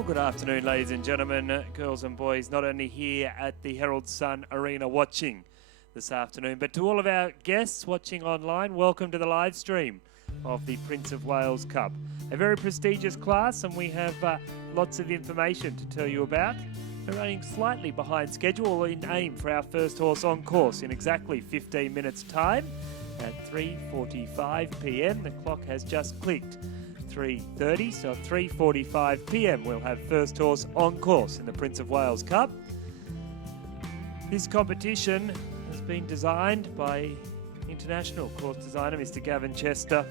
Well, good afternoon, ladies and gentlemen, girls and boys, not only here at the Herald Sun Arena watching this afternoon, but to all of our guests watching online, welcome to the live stream of the Prince of Wales Cup. A very prestigious class, and we have lots of information to tell you about. We're running slightly behind schedule in aim for our first horse on course in exactly 15 minutes time at 3:45 p.m. The clock has just clicked 3:30, so 3:45 p.m. we'll have first horse on course in the Prince of Wales Cup. This competition has been designed by international course designer Mr. Gavin Chester.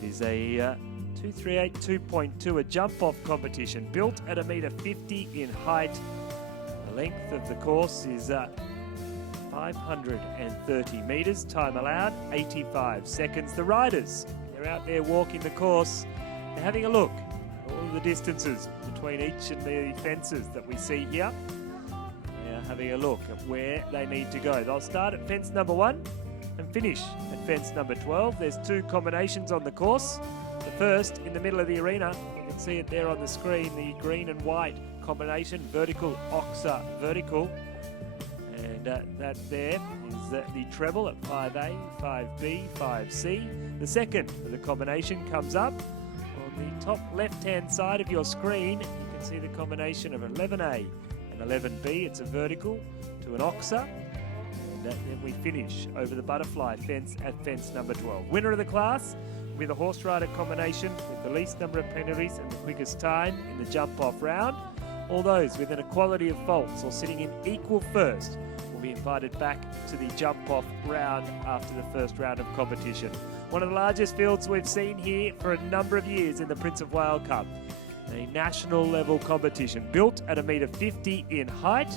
It is a 238 2.2, a jump-off competition built at 1.50 m in height. The length of the course is 530 metres, time allowed 85 seconds. The riders, they're out there walking the course, they're having a look at all of the distances between each of the fences that we see here. They are having a look at where they need to go. They'll start at fence number 1 and finish at fence number 12. There's 2 combinations on the course. The first in the middle of the arena, you can see it there on the screen, the green and white combination, vertical, oxa, vertical. And that there is the treble at 5A, 5B, 5C. The second of the combination comes up. On the top left-hand side of your screen, you can see the combination of 11A and 11B. It's a vertical to an oxa. And then we finish over the butterfly fence at fence number 12. Winner of the class with a horse rider combination with the least number of penalties and the quickest time in the jump-off round. All those with an equality of faults or sitting in equal first will be invited back to the jump-off round after the first round of competition. One of the largest fields we've seen here for a number of years in the Prince of Wales Cup. A national level competition built at 1.50 m in height.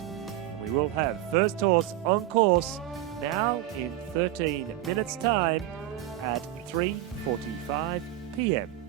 We will have first horse on course now in 13 minutes time at 3:45 p.m.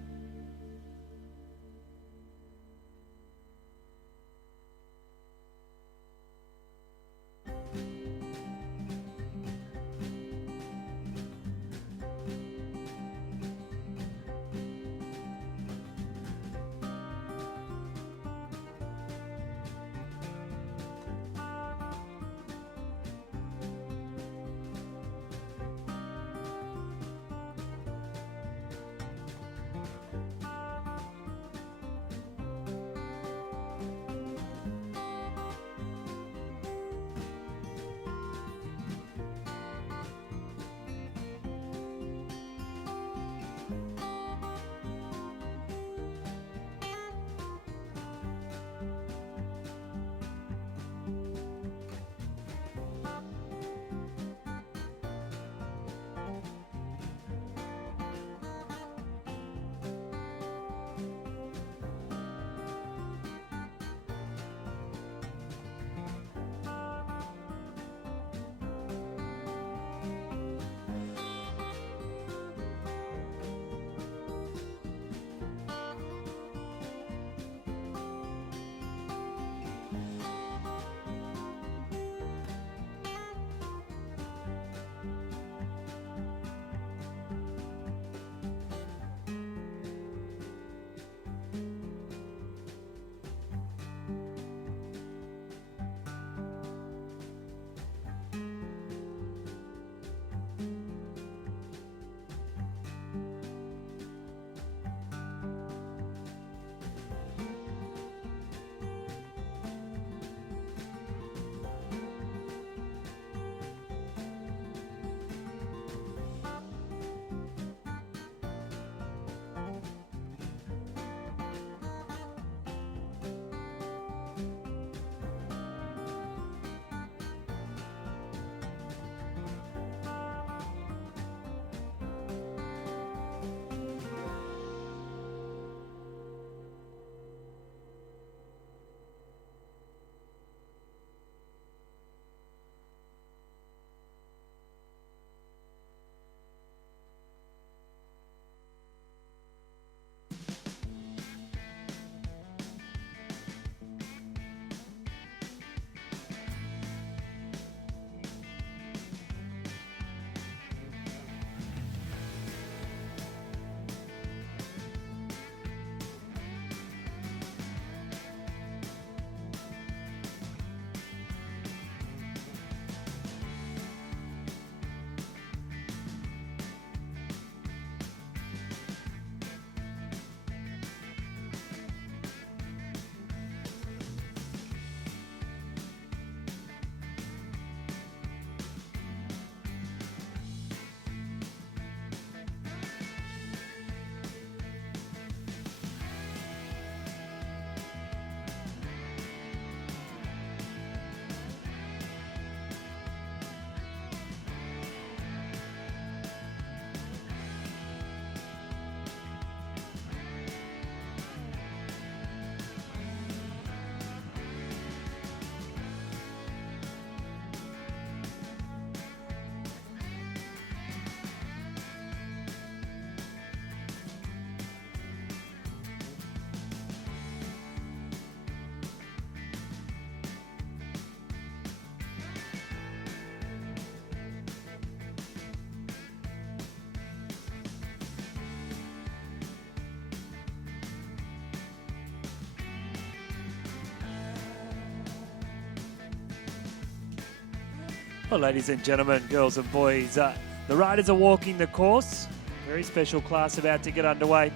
Well, ladies and gentlemen, girls and boys, the riders are walking the course. Very special class about to get underway.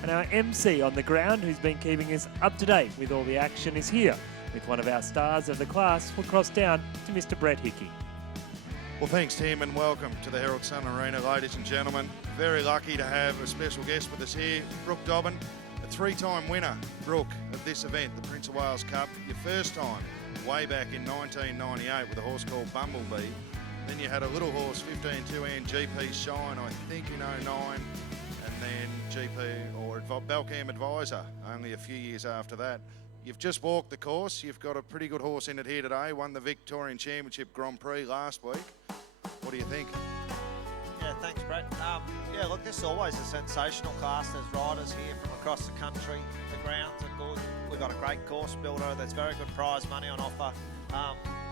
And our MC on the ground, who's been keeping us up to date with all the action, is here with one of our stars of the class. We'll cross down to Mr. Brett Hickey. Well, thanks, Tim, and welcome to the Herald Sun Arena, ladies and gentlemen. Very lucky to have a special guest with us here, Brooke Dobbin, a three-time winner, Brooke, of this event, the Prince of Wales Cup. Your first time way back in 1998 with a horse called Bumblebee. Then you had a little horse, 15-2 GP Shine, I think in 09, and then GP or Balcam Advisor only a few years after that. You've just walked the course. You've got a pretty good horse in it here today. Won the Victorian Championship Grand Prix last week. What do you think? Yeah, thanks, Brett. Yeah, look, this is always a sensational class. There's riders here from across the country. The grounds are good. We've got a great course builder. There's very good prize money on offer.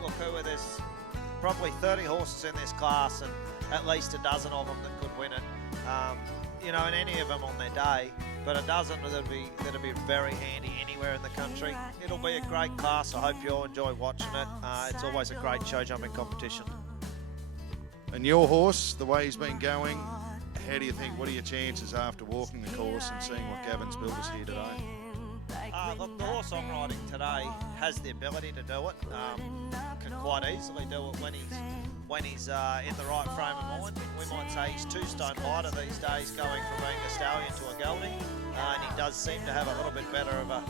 Look, there's probably 30 horses in this class and at least a dozen of them that could win it. You know, and any of them on their day, but a dozen that'll be very handy anywhere in the country. It'll be a great class. I hope you all enjoy watching it. It's always a great show jumping competition. And your horse, the way he's been going, how do you think, what are your chances after walking the course and seeing what Gavin's built us here today? Look, the horse I'm riding today has the ability to do it. Can quite easily do it when he's in the right frame of mind. We might say he's 2 stone lighter these days, going from being a stallion to a gelding, and he does seem to have a little bit better of a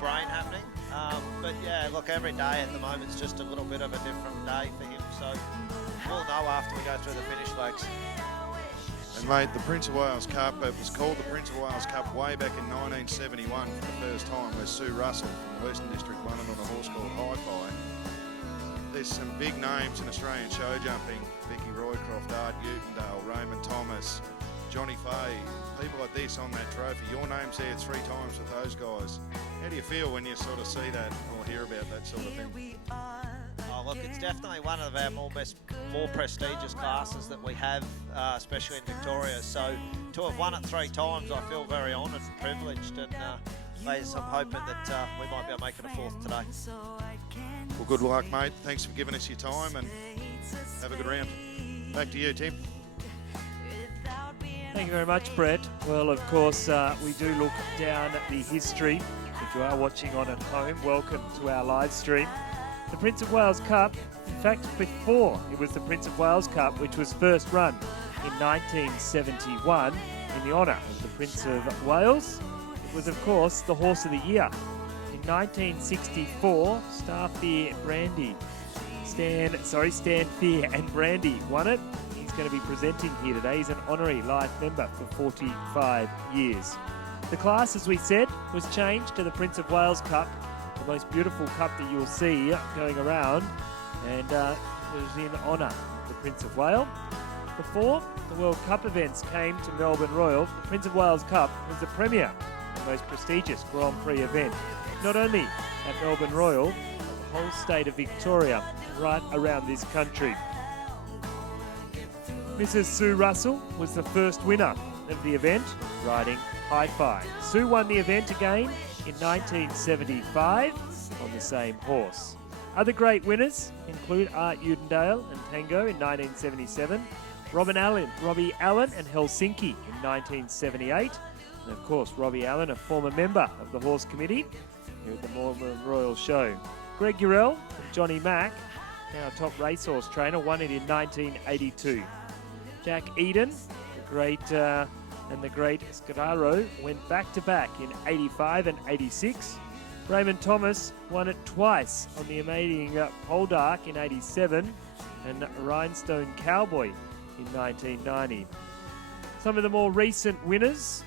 brain happening. But yeah, look, every day at the moment is just a little bit of a different day for him, so we'll know after we go through the finish legs. And mate, the Prince of Wales Cup, it was called the Prince of Wales Cup way back in 1971 for the first time, where Sue Russell from the Western District won it on a horse called Hi-Fi. There's some big names in Australian show jumping: Vicky Roycroft, Art Utendale, Raymond Thomas, Johnny Fay, people like this on that trophy. Your name's there 3 times with those guys. How do you feel when you sort of see that or hear about that sort of thing? Oh, look, it's definitely one of our more prestigious classes that we have, especially in Victoria. So to have won it 3 times, I feel very honoured and privileged, and I'm hoping that we might be able to make it a 4th today. Well, good luck, mate. Thanks for giving us your time, and have a good round. Back to you, Tim. Thank you very much, Brett. Well, of course, we do look down at the history. If you are watching on at home, welcome to our live stream. The Prince of Wales Cup, in fact, before it was the Prince of Wales Cup, which was first run in 1971 in the honour of the Prince of Wales, it was, of course, the Horse of the Year. In 1964, Stan Fear and Brandy won it. He's going to be presenting here today. He's an honorary life member for 45 years. The class, as we said, was changed to the Prince of Wales Cup, the most beautiful cup that you'll see going around, and it was in honour of the Prince of Wales. Before the World Cup events came to Melbourne Royal, the Prince of Wales Cup was the premier and most prestigious Grand Prix event, not only at Melbourne Royal, but the whole state of Victoria, right around this country. Mrs. Sue Russell was the first winner of the event, riding Hi-Fi. Sue won the event again in 1975 on the same horse. Other great winners include Art Utendale and Tango in 1977, Robbie Allen and Helsinki in 1978, and of course Robbie Allen, a former member of the horse committee here at the Melbourne Royal Show. Greg Urell and Johnny Mack, now a top racehorse trainer, won it in 1982. Jack Eden, the great Scararo, went back-to-back in 85 and 86. Raymond Thomas won it twice on the amazing Poldark in 87 and Rhinestone Cowboy in 1990. Some of the more recent winners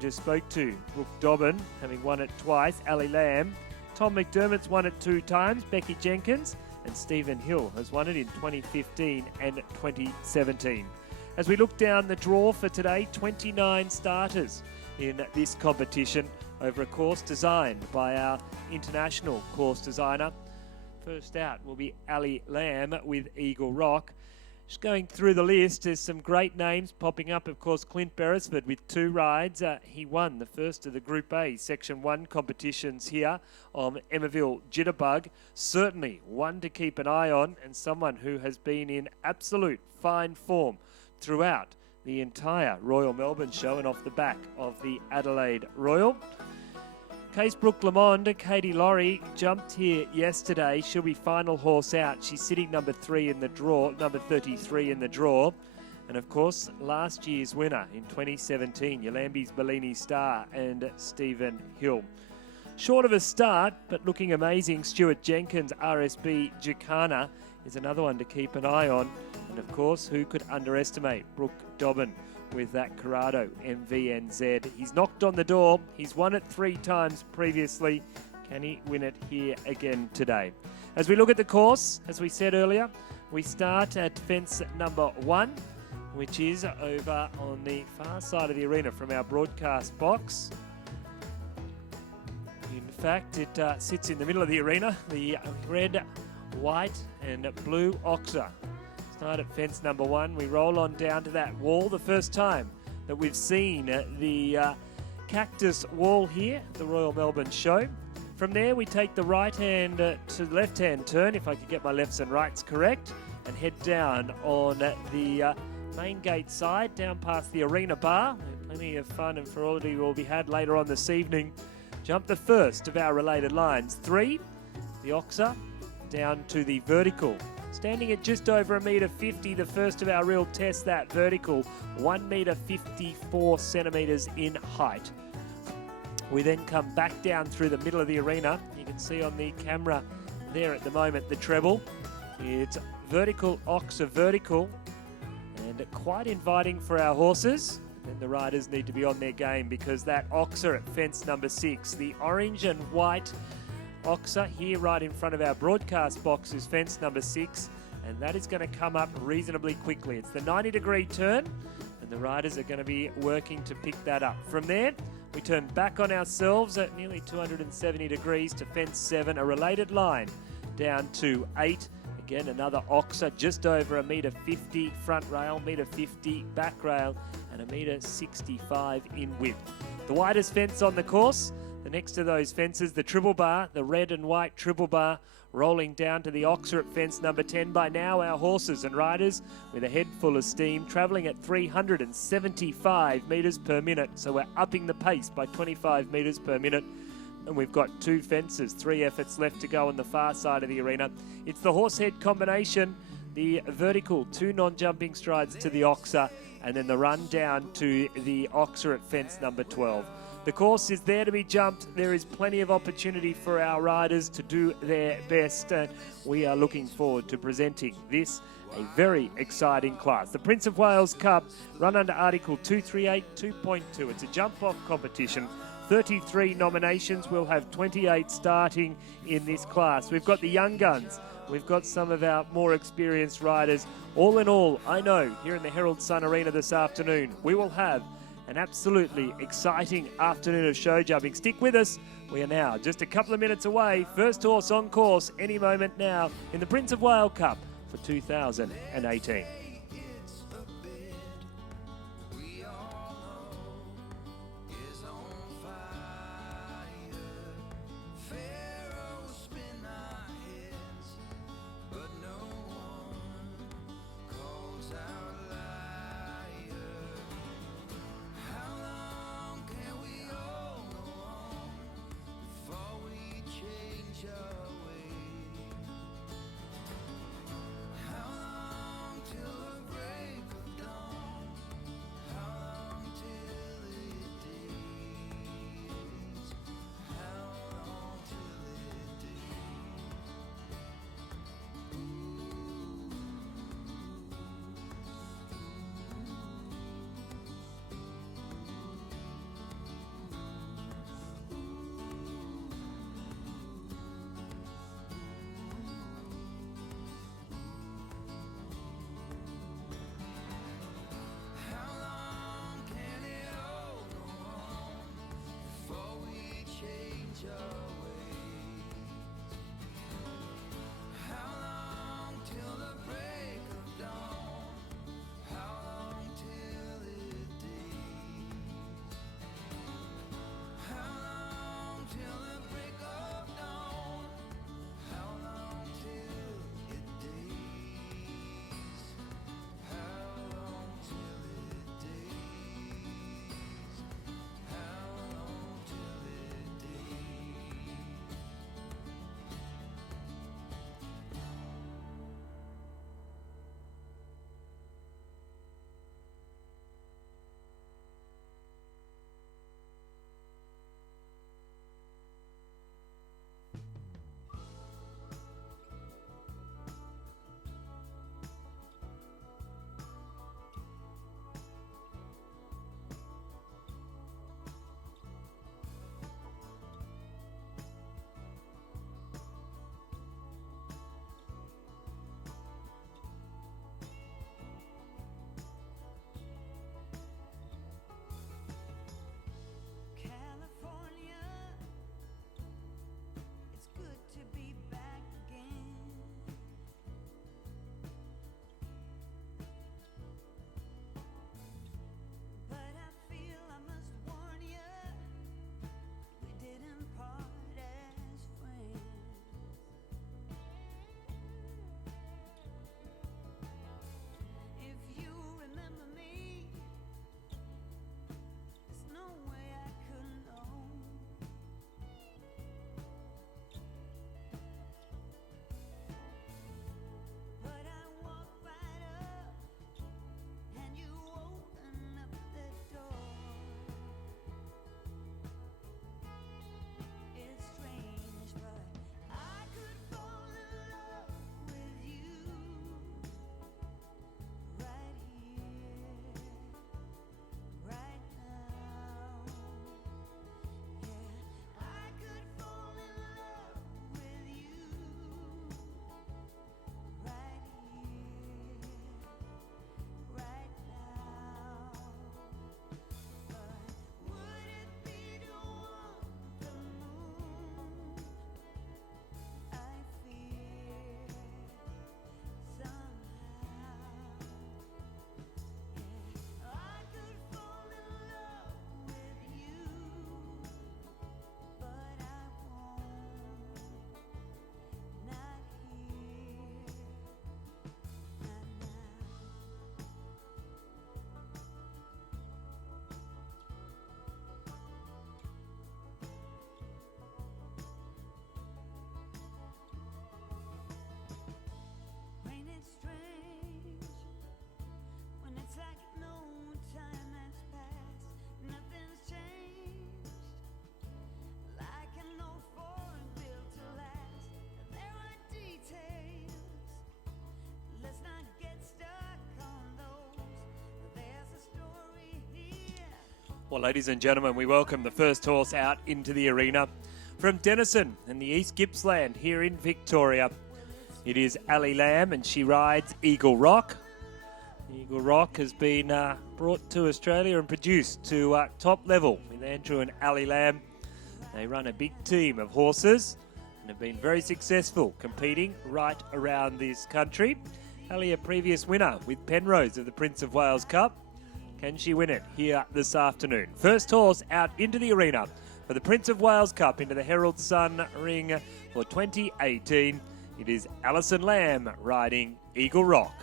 just spoke to Brooke Dobbin, having won it twice, Ali Lamb. Tom McDermott's won it 2 times, Becky Jenkins, and Stephen Hill has won it in 2015 and 2017. As we look down the draw for today, 29 starters in this competition over a course designed by our international course designer. First out will be Ali Lamb with Eagle Rock. Just going through the list, there's some great names popping up. Of course, Clint Beresford with 2 rides. He won the first of the Group A Section 1 competitions here on Emmaville Jitterbug. Certainly one to keep an eye on, and someone who has been in absolute fine form throughout the entire Royal Melbourne Show and off the back of the Adelaide Royal. Casebrook Lamond, Katie Laurie jumped here yesterday. She'll be final horse out. She's sitting number 3 in the draw, number 33 in the draw. And of course, last year's winner in 2017, Yolambi's Bellini Star and Stephen Hill. Short of a start, but looking amazing, Stuart Jenkins, RSB Jacana is another one to keep an eye on. And of course, who could underestimate Brooke Dobbin with that Corrado MVNZ. He's knocked on the door. He's won it 3 times previously. Can he win it here again today? As we look at the course, as we said earlier, we start at fence number 1, which is over on the far side of the arena from our broadcast box. In fact, it sits in the middle of the arena. The red, white and blue Oxer. Start at fence number 1. We roll on down to that wall. The first time that we've seen the cactus wall here at the Royal Melbourne Show. From there, we take the right-hand to the left-hand turn, if I could get my lefts and rights correct, and head down on the main gate side, down past the arena bar. Plenty of fun and frivolity will be had later on this evening. Jump the first of our related lines. 3, the Oxer, down to the vertical. Standing at just over 1.50 metre, the first of our real tests, that vertical, 1.54 centimetres in height. We then come back down through the middle of the arena. You can see on the camera there at the moment the treble. It's vertical, Oxer vertical, and quite inviting for our horses. Then the riders need to be on their game because that Oxer at fence number 6, the orange and white Oxer here right in front of our broadcast box is fence number 6, and that is going to come up reasonably quickly. It's the 90-degree turn, and the riders are going to be working to pick that up. From there, we turn back on ourselves at nearly 270 degrees to fence 7, a related line down to 8. Again, another Oxer, just over 1.50 metre front rail, 1.50 metre back rail, and 1.65 metre in width. The widest fence on the course. The next to those fences, the triple bar, the red and white triple bar, rolling down to the Oxer at fence number 10. By now, our horses and riders with a head full of steam, travelling at 375 metres per minute. So we're upping the pace by 25 metres per minute. And we've got 2 fences, 3 efforts left to go on the far side of the arena. It's the horse head combination, the vertical, 2 non-jumping strides to the Oxer, and then the run down to the Oxer at fence number 12. The course is there to be jumped. There is plenty of opportunity for our riders to do their best. We are looking forward to presenting this, a very exciting class. The Prince of Wales Cup, run under Article 238.2. It's a jump-off competition. 33 nominations. We'll have 28 starting in this class. We've got the young guns. We've got some of our more experienced riders. All in all, I know here in the Herald Sun Arena this afternoon, we will have an absolutely exciting afternoon of show jumping. Stick with us. We are now just a couple of minutes away. First horse on course any moment now in the Prince of Wales Cup for 2018. Till Well, ladies and gentlemen, we welcome the first horse out into the arena from Denison in the East Gippsland here in Victoria. It is Ali Lamb and she rides Eagle Rock. Eagle Rock has been brought to Australia and produced to top level with Andrew and Ali Lamb. They run a big team of horses and have been very successful competing right around this country. Ali, a previous winner with Penrose of the Prince of Wales Cup. Can she win it here this afternoon? First horse out into the arena for the Prince of Wales Cup into the Herald Sun Ring for 2018. It is Alison Lamb riding Eagle Rock.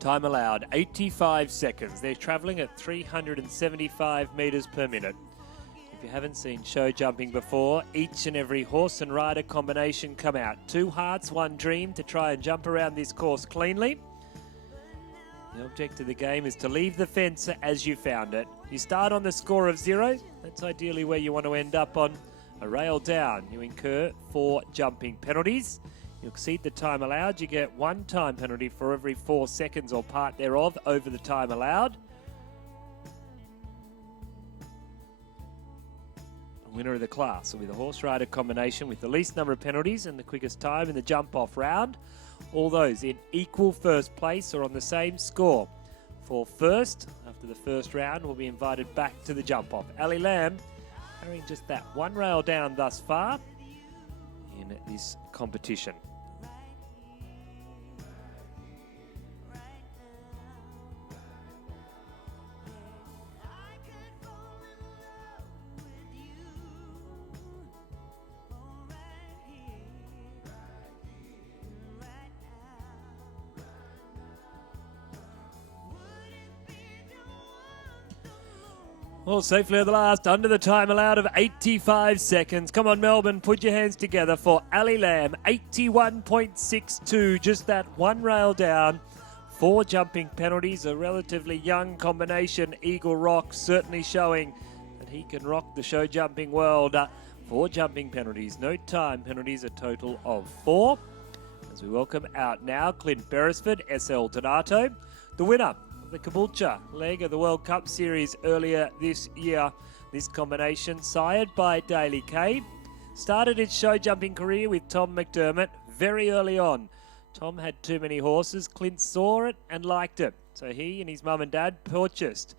Time allowed, 85 seconds. They're travelling at 375 metres per minute. If you haven't seen show jumping before, each and every horse and rider combination come out. 2 hearts, 1 dream to try and jump around this course cleanly. The object of the game is to leave the fence as you found it. You start on the score of 0. That's ideally where you want to end up on. A rail down, you incur 4 jumping penalties. You exceed the time allowed, you get 1 time penalty for every 4 seconds or part thereof over the time allowed. The winner of the class will be the horse rider combination with the least number of penalties and the quickest time in the jump off round. All those in equal first place or on the same score. For first, after the first round, will be invited back to the jump off. Ali Lamb carrying just that 1 rail down thus far in this competition. Well, safely at the last, under the time allowed of 85 seconds. Come on, Melbourne, put your hands together for Ali Lamb, 81.62, just that 1 rail down. 4 jumping penalties, a relatively young combination. Eagle Rock certainly showing that he can rock the show jumping world. 4 jumping penalties, no time penalties, a total of 4. As we welcome out now, Clint Beresford, SL Donato, the winner the Caboolture leg of the World Cup Series earlier this year. This combination, sired by Daly K, started its show jumping career with Tom McDermott very early on. Tom had too many horses. Clint saw it and liked it, so he and his mum and dad purchased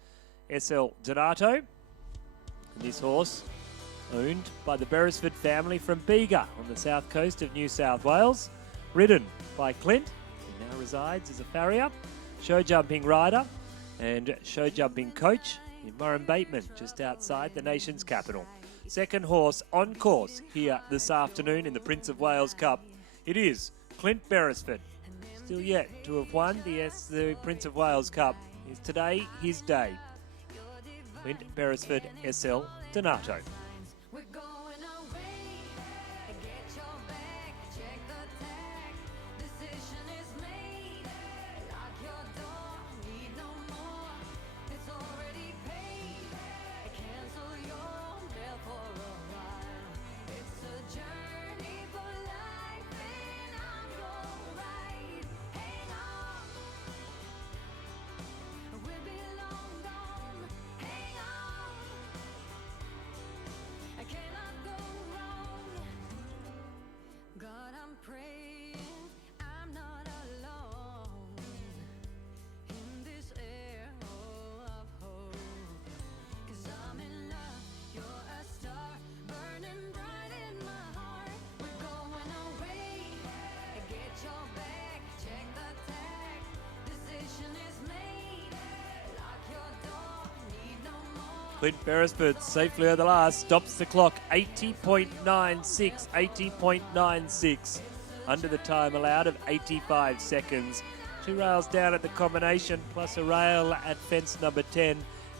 SL Donato. And this horse, owned by the Beresford family from Bega on the south coast of New South Wales, ridden by Clint, who now resides as a farrier, show jumping rider and show jumping coach in Murray Bateman, just outside the nation's capital. Second horse on course here this afternoon in the Prince of Wales Cup. It is Clint Beresford. Still yet to have won the Prince of Wales Cup. Is today his day. Clint Beresford, SL Donato. Clint Beresford safely at the last, stops the clock, 80.96, 80.96, under the time allowed of 85 seconds. 2 rails down at the combination, plus a rail at fence number 10.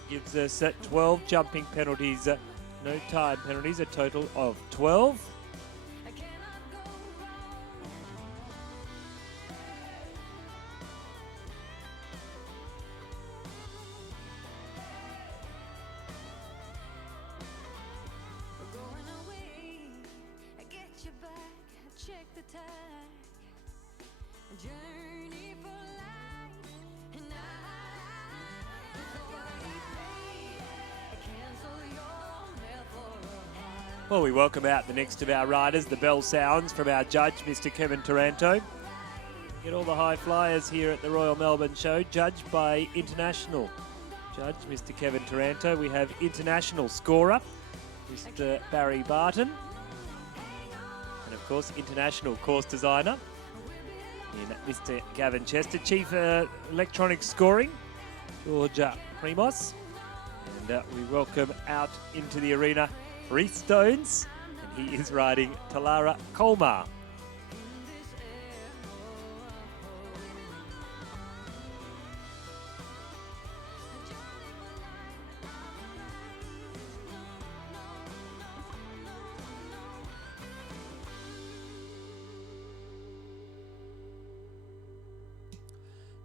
gives us 12 jumping penalties, no time penalties, a total of 12. Well, we welcome out the next of our riders. The bell sounds from our judge, Mr. Kevin Taranto. Get all the high flyers here at the Royal Melbourne Show, judged by international judge, Mr. Kevin Taranto. We have international scorer, Mr. Barry Barton. And of course, international course designer, in Mr. Gavin Chester. Chief electronic scoring, Georgia Primos. And we welcome out into the arena Reece Stones, and he is riding Talara Colmar.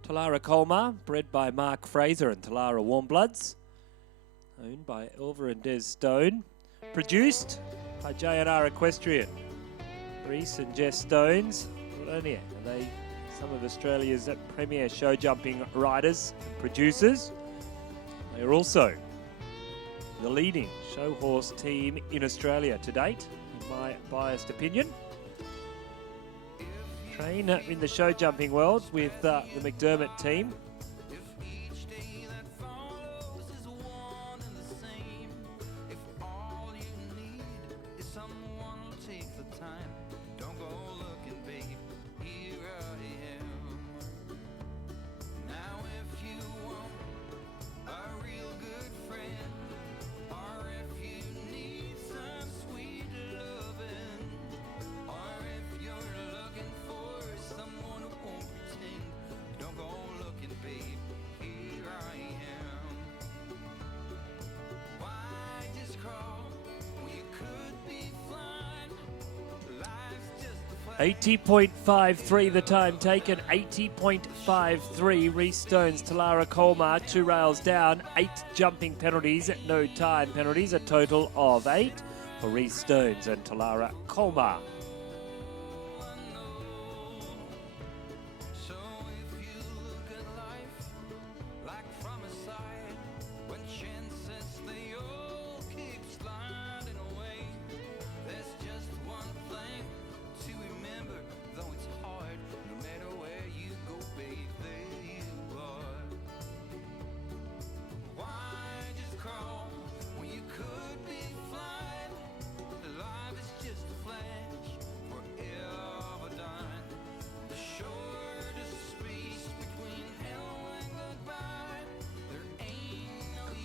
Talara Colmar, bred by Mark Fraser and Talara Warmbloods, owned by Elva and Des Stone. Produced by J&R Equestrian. Reece and Jess Stones, not only are they some of Australia's premier show jumping riders and producers, they are also the leading show horse team in Australia to date, in my biased opinion. Train in the show jumping world with the McDermott team. .53 the time taken, 80.53. Reece Stones, Talara Colmar, 2 rails down, 8 jumping penalties, no time penalties, a total of 8 for Reece Stones and Talara Colmar.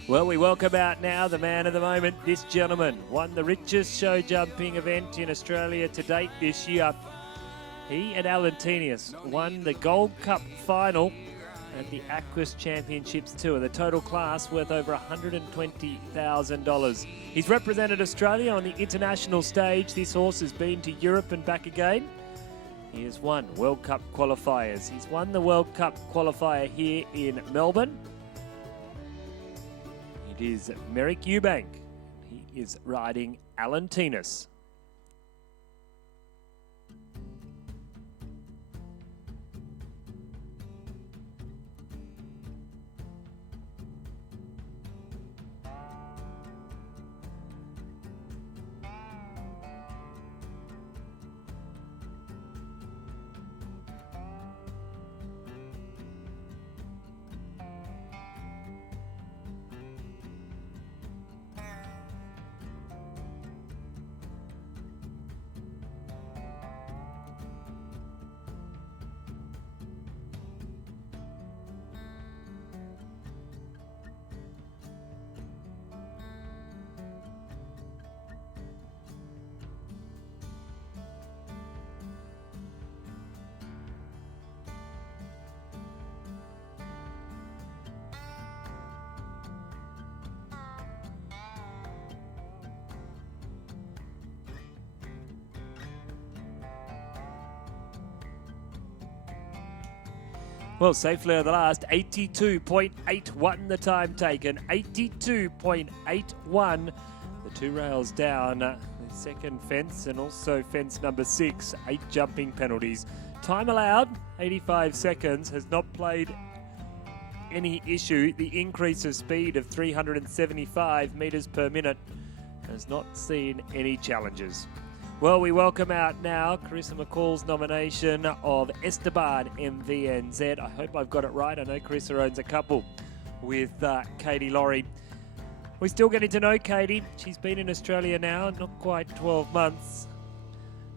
Well, we welcome out now the man of the moment. This gentleman won the richest show jumping event in Australia to date this year. He and Alantinius won the Gold Cup final at the Aquis Championships Tour, the total class worth over $120,000. He's represented Australia on the international stage. This horse has been to Europe and back again. He has won World Cup qualifiers. He's won the World Cup qualifier here in Melbourne. It is Merrick Eubank. He is riding Alantinius. Well, safely on the last, 82.81 the time taken, 82.81. The 2 rails down, the second fence and also fence number 6, 8 jumping penalties. Time allowed, 85 seconds, has not played any issue. The increase of speed of 375 metres per minute has not seen any challenges. Well, we welcome out now Carissa McCall's nomination of Esteban MVNZ. I hope I've got it right. I know Carissa owns a couple with Katie Laurie. We're still getting to know Katie. She's been in Australia now, not quite 12 months.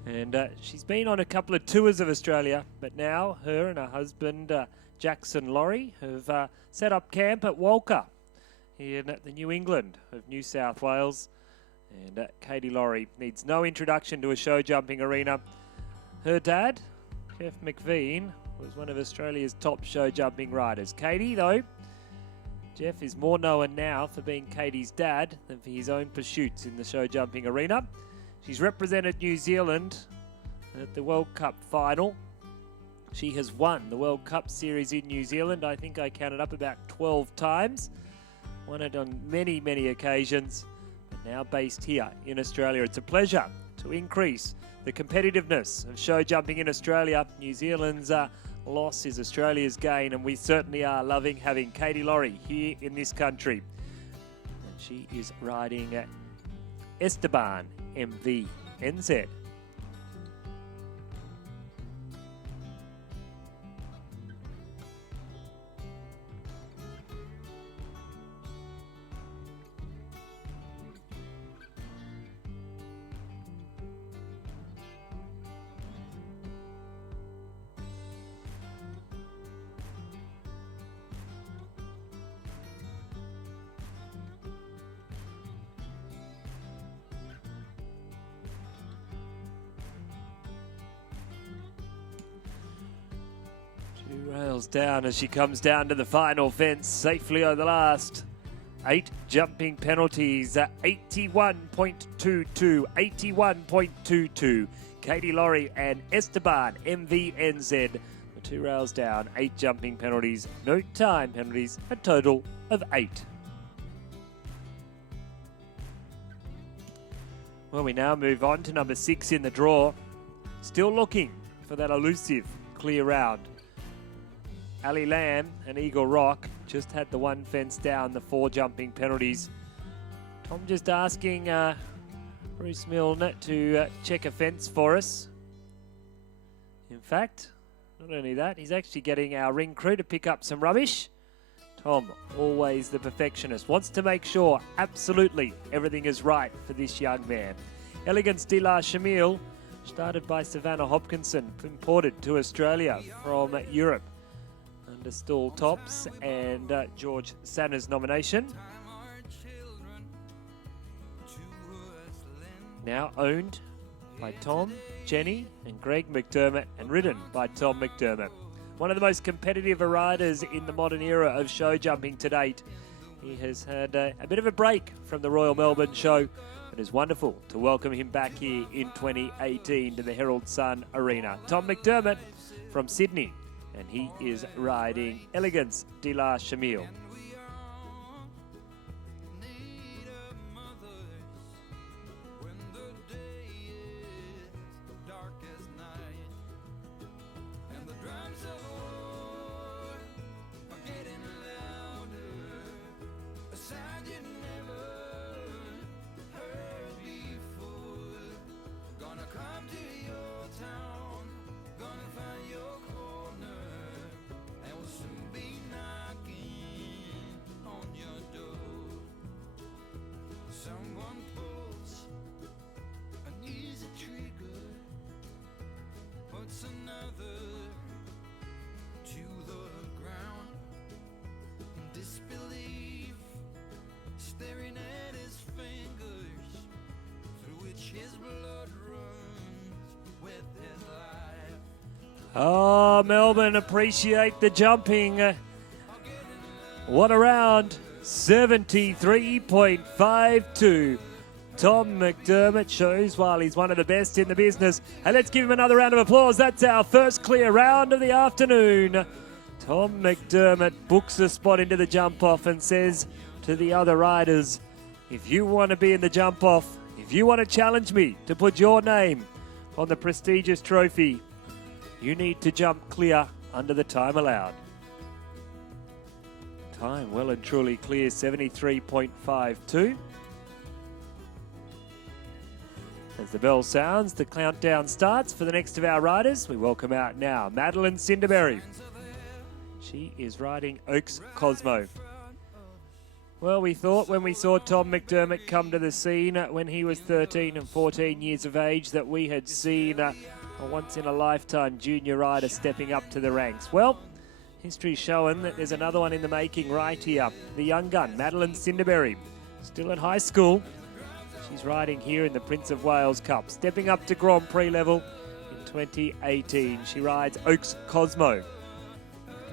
And she's been on a couple of tours of Australia, but now her and her husband, Jackson Laurie, have set up camp at Walker in the New England of New South Wales. And Katie Laurie needs no introduction to a show jumping arena. Her dad, Jeff McVean, was one of Australia's top show jumping riders. Katie, though, Jeff is more known now for being Katie's dad than for his own pursuits in the show jumping arena. She's represented New Zealand at the World Cup final. She has won the World Cup series in New Zealand. I think I counted up about 12 times. Won it on many, many occasions. Now based here in Australia. It's a pleasure to increase the competitiveness of show jumping in Australia. New Zealand's loss is Australia's gain, and we certainly are loving having Katie Laurie here in this country. And she is riding Esteban MVNZ. Rails down as she comes down to the final fence, safely on the last. 8 jumping penalties, 81.22, 81.22. Katie Laurie and Esteban MVNZ. The 2 rails down, 8 jumping penalties, no time penalties, a total of 8. Well, we now move on to number 6 in the draw. Still looking for that elusive clear round. Ali Lamb and Eagle Rock just had the 1 fence down, the 4 jumping penalties. Tom just asking Bruce Milne to check a fence for us. In fact, not only that, he's actually getting our ring crew to pick up some rubbish. Tom, always the perfectionist, wants to make sure absolutely everything is right for this young man. Elegance de la Chamille, started by Savannah Hopkinson, imported to Australia from Europe. Under stall tops and George Sanner's nomination. Now owned by Tom, Jenny and Greg McDermott and ridden by Tom McDermott. One of the most competitive riders in the modern era of show jumping to date. He has had a bit of a break from the Royal Melbourne Show. It is wonderful to welcome him back here in 2018 to the Herald Sun Arena. Tom McDermott from Sydney. And he is riding Elegance de la Chamille. Oh, Melbourne appreciate the jumping. What a round. 73.52. Tom McDermott shows while he's one of the best in the business. And let's give him another round of applause. That's our first clear round of the afternoon. Tom McDermott books a spot into the jump-off and says to the other riders, if you want to be in the jump-off, if you want to challenge me to put your name on the prestigious trophy, you need to jump clear under the time allowed. Time well and truly clear, 73.52. As the bell sounds, the countdown starts for the next of our riders. We welcome out now Madeline Cinderberry. She is riding Oaks Cosmo. Well, we thought when we saw Tom McDermott come to the scene when he was 13 and 14 years of age that we had seen a once-in-a-lifetime junior rider stepping up to the ranks. Well, history's showing that there's another one in the making right here. The young gun, Madeline Cinderberry, still at high school. She's riding here in the Prince of Wales Cup, stepping up to Grand Prix level in 2018. She rides Oaks Cosmo,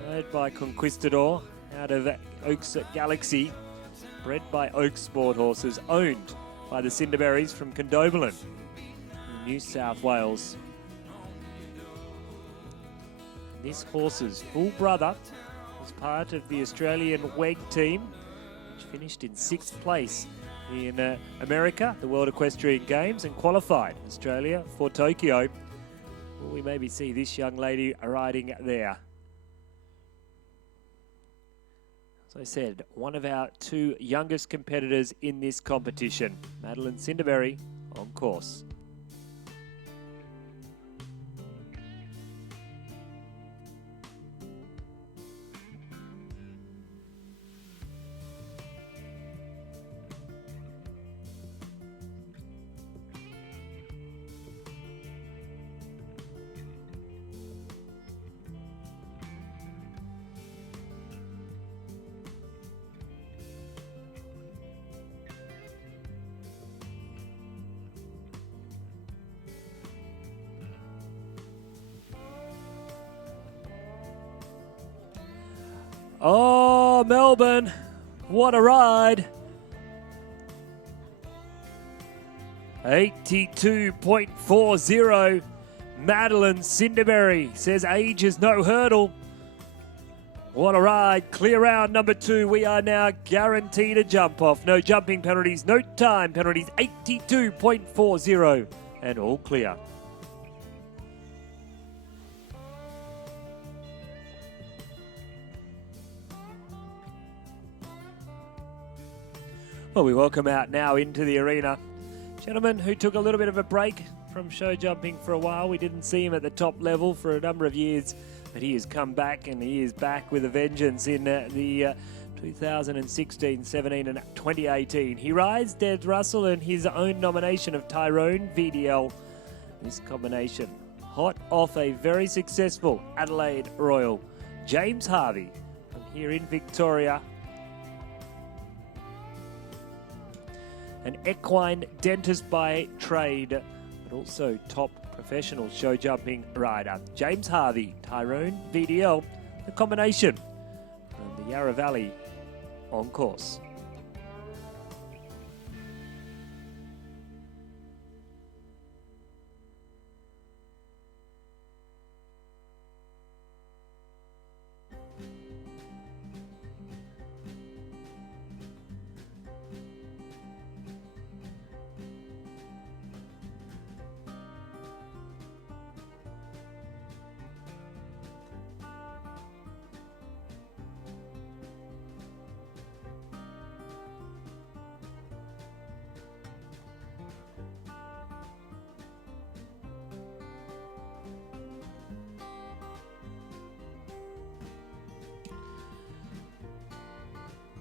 led by Conquistador out of Oaks Galaxy, bred by Oaks Sport Horses, owned by the Cinderberries from Condobolin in New South Wales. This horse's full brother was part of the Australian WEG team, which finished in 6th place in America, the World Equestrian Games, and qualified Australia for Tokyo. Will we maybe see this young lady riding there? As I said, one of our two youngest competitors in this competition, Madeline Cinderberry, on course. Oh, Melbourne, what a ride. 82.40. Madeline Cinderberry says age is no hurdle. What a ride. Clear round number 2. We are now guaranteed a jump off. No jumping penalties, no time penalties. 82.40 and all clear. Well, we welcome out now into the arena gentleman who took a little bit of a break from show jumping for a while. We didn't see him at the top level for a number of years, but he has come back, and he is back with a vengeance in the 2016, 17 and 2018. He rides Des Russell and his own nomination of Tyrone VDL. This combination hot off a very successful Adelaide Royal. James Harvey from here in Victoria. An equine dentist by trade, but also top professional show jumping rider. James Harvey, Tyrone VDL, the combination from the Yarra Valley on course.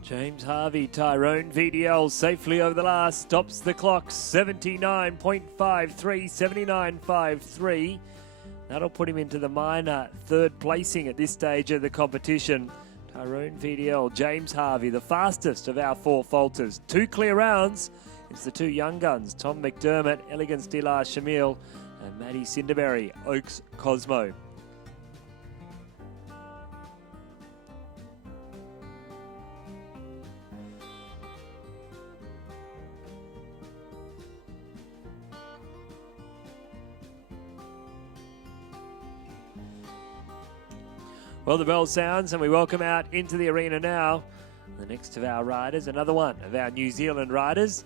James Harvey, Tyrone VDL safely over the last, stops the clock, 79.53, 79.53. That'll put him into the minor third placing at this stage of the competition. Tyrone VDL, James Harvey, the fastest of our four falters. 2 clear rounds. It's the 2 young guns, Tom McDermott, Elegance de la Chamille, and Maddie Cinderberry, Oaks Cosmo. Well, the bell sounds and we welcome out into the arena now the next of our riders, another one of our New Zealand riders.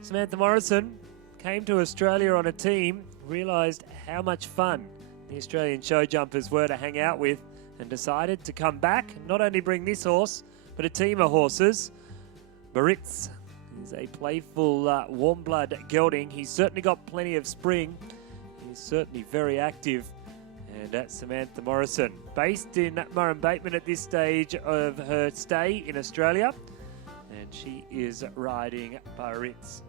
Samantha Morrison came to Australia on a team, realised how much fun the Australian show jumpers were to hang out with, and decided to come back and not only bring this horse, but a team of horses. Baritz is a playful, warm blood gelding. He's certainly got plenty of spring. He's certainly very active. And that's Samantha Morrison, based in Murray Bateman at this stage of her stay in Australia. And she is riding Baritz.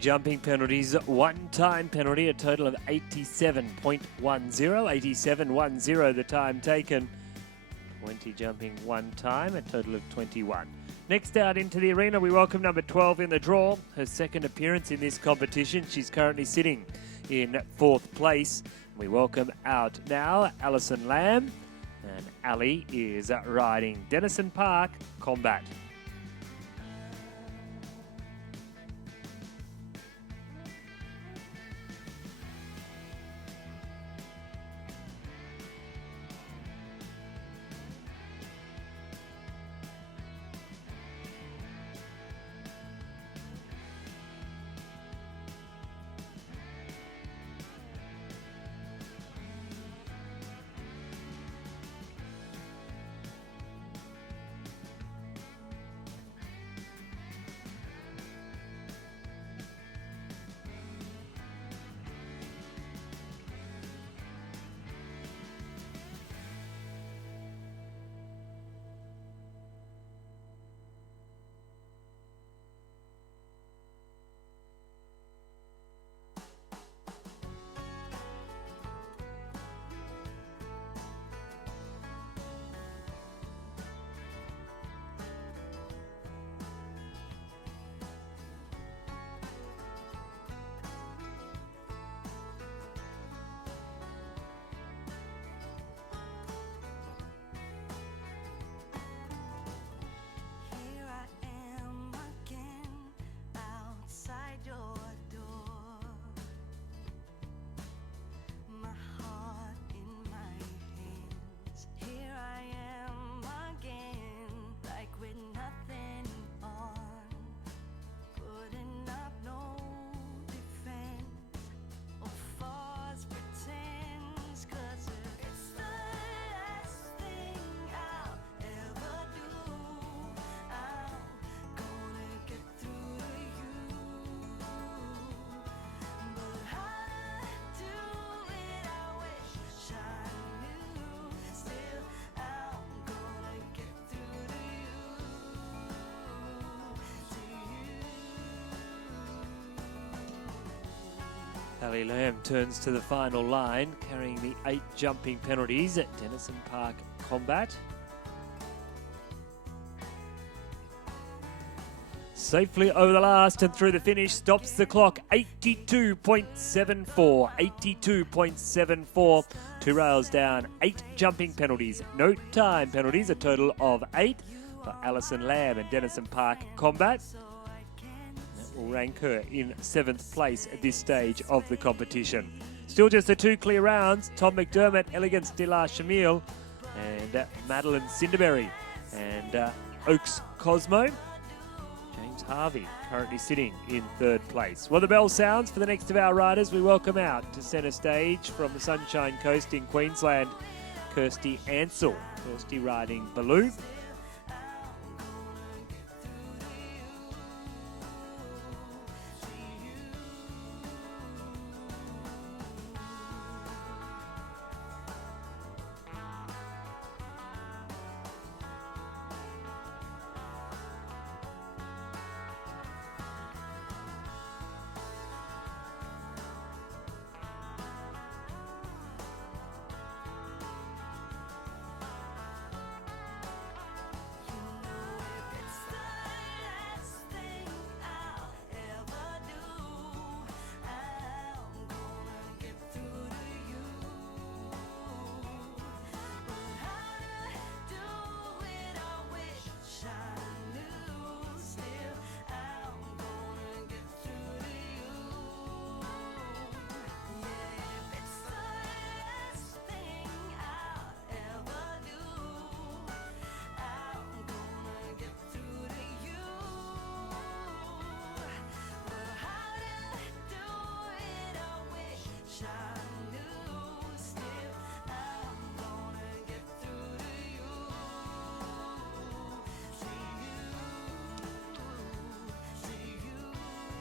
Jumping penalties, one-time penalty, a total of 87.10, 87.10 the time taken. 20 jumping one time, a total of 21. Next out into the arena, we welcome number 12 in the draw, her second appearance in this competition. She's currently sitting in 4th place. We welcome out now Alison Lamb, and Ali is riding Denison Park Combat. Ali Lamb turns to the final line, carrying the 8 jumping penalties at Denison Park Combat. Safely over the last and through the finish, stops the clock, 82.74, 82.74. 2 rails down, 8 jumping penalties, no time penalties, a total of 8 for Alison Lamb and Denison Park Combat. That will rank her in 7th place at this stage of the competition. Still just the 2 clear rounds, Tom McDermott, Elegance de la Chamille, and Madeline Cinderberry, and Oaks Cosmo. James Harvey currently sitting in 3rd place. Well, the bell sounds for the next of our riders. We welcome out to centre stage from the Sunshine Coast in Queensland, Kirsty Ansell. Kirsty riding Baloo.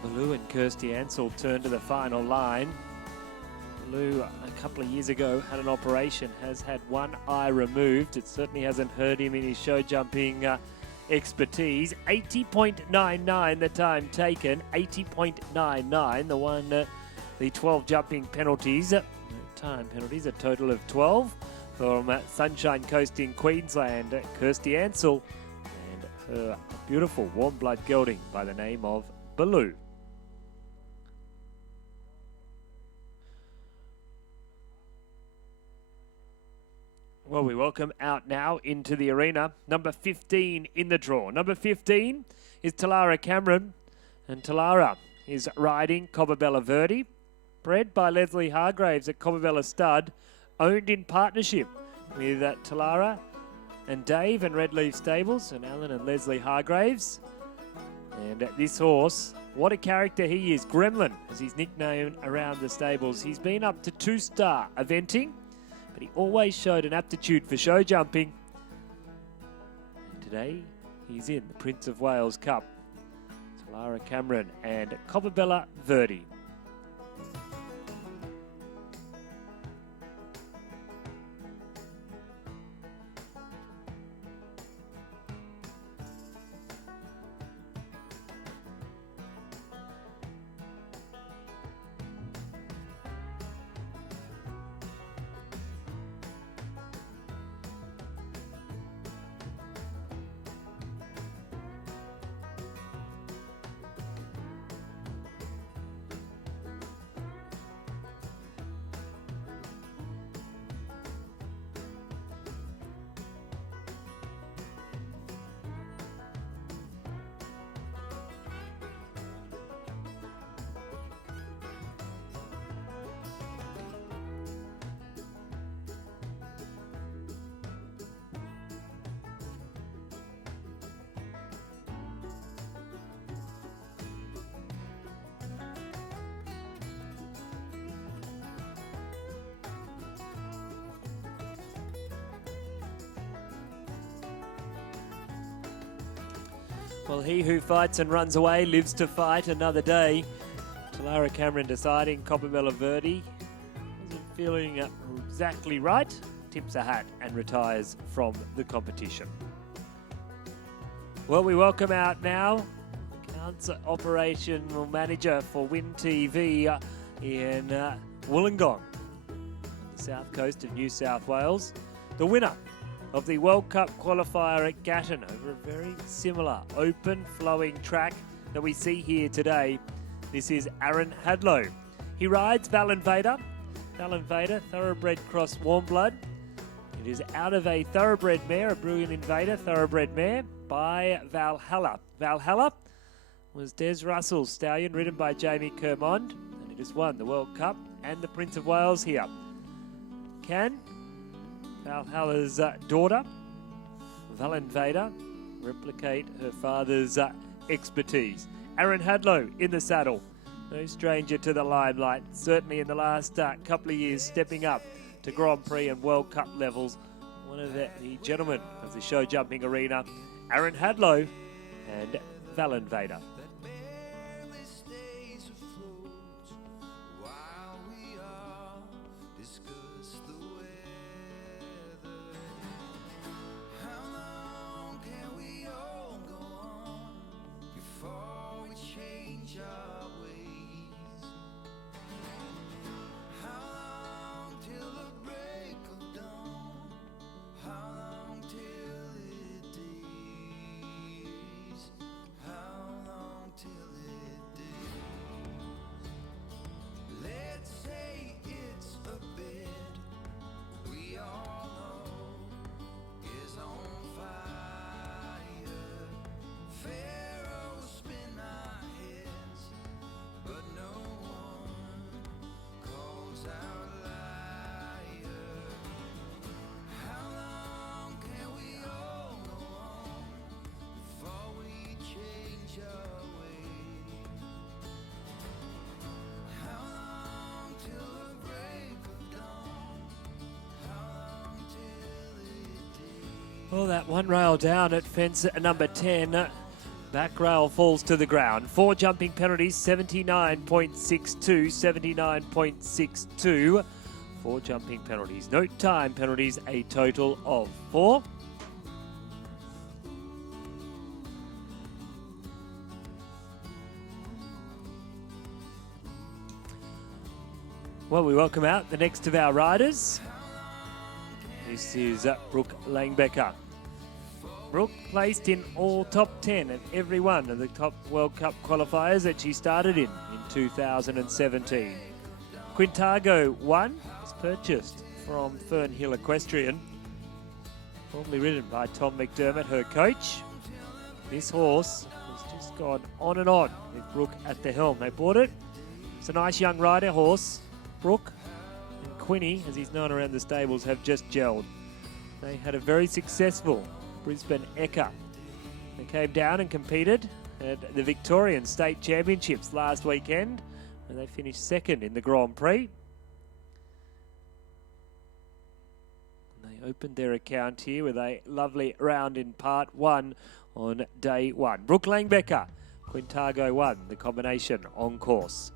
Baloo and Kirsty Ansell turn to the final line. Baloo, a couple of years ago, had an operation, has had one eye removed. It certainly hasn't hurt him in his show jumping expertise. 80.99 the time taken, 80.99. The 12 jumping penalties, time penalties, a total of 12 from Sunshine Coast in Queensland. Kirsty Ansell and her beautiful warm blood gelding by the name of Baloo. Well, we welcome out now into the arena number 15 in the draw. Number 15 is Talara Cameron, and Talara is riding Cobbabella Verde, bred by Leslie Hargraves at Cobbabella Stud, owned in partnership with Talara and Dave and Red Leaf Stables and Alan and Leslie Hargraves. And this horse, what a character he is. Gremlin, as he's nicknamed around the stables. He's been up to 2-star eventing, but he always showed an aptitude for show jumping. And today, he's in the Prince of Wales Cup. Talara Cameron and Cobbabella Verde. Well, he who fights and runs away lives to fight another day. Talara Cameron deciding Cobbabella Verde isn't feeling exactly right, tips a hat and retires from the competition. Well, we welcome out now accounts operational manager for Win TV in Wollongong, on the south coast of New South Wales, the winner of the World Cup qualifier at Gatton over a very similar open flowing track that we see here today. This is Aaron Hadlow. He rides Val Invader. Val Invader, thoroughbred cross warm blood. It is out of a thoroughbred mare, a Brilliant Invader thoroughbred mare by Valhalla. Valhalla was Des Russell's stallion, ridden by Jamie Kermond, and it has won the World Cup and the Prince of Wales here. Can Valhalla's daughter, Val Invader, replicate her father's expertise? Aaron Hadlow in the saddle. No stranger to the limelight, certainly in the last couple of years, stepping up to Grand Prix and World Cup levels. One of the gentlemen of the show jumping arena, Aaron Hadlow and Val Invader. Well, that one rail down at fence number 10. Back rail falls to the ground. 4 jumping penalties, 79.62, 79.62. 4 jumping penalties. No time penalties, a total of 4. Well, we welcome out the next of our riders. This is Brooke Langbecker. Brooke placed in all top 10 at every one of the top World Cup qualifiers that she started in 2017. Quintago 1 was purchased from Fernhill Equestrian, formerly ridden by Tom McDermott, her coach. This horse has just gone on and on with Brooke at the helm. They bought it. It's a nice young rider horse. Brooke and Quinny, as he's known around the stables, have just gelled. They had a very successful Brisbane Ekka. They came down and competed at the Victorian State Championships last weekend, and they finished second in the Grand Prix. And they opened their account here with a lovely round in part 1 on day 1. Brooke Langbecker, Quintago 1, the combination on course.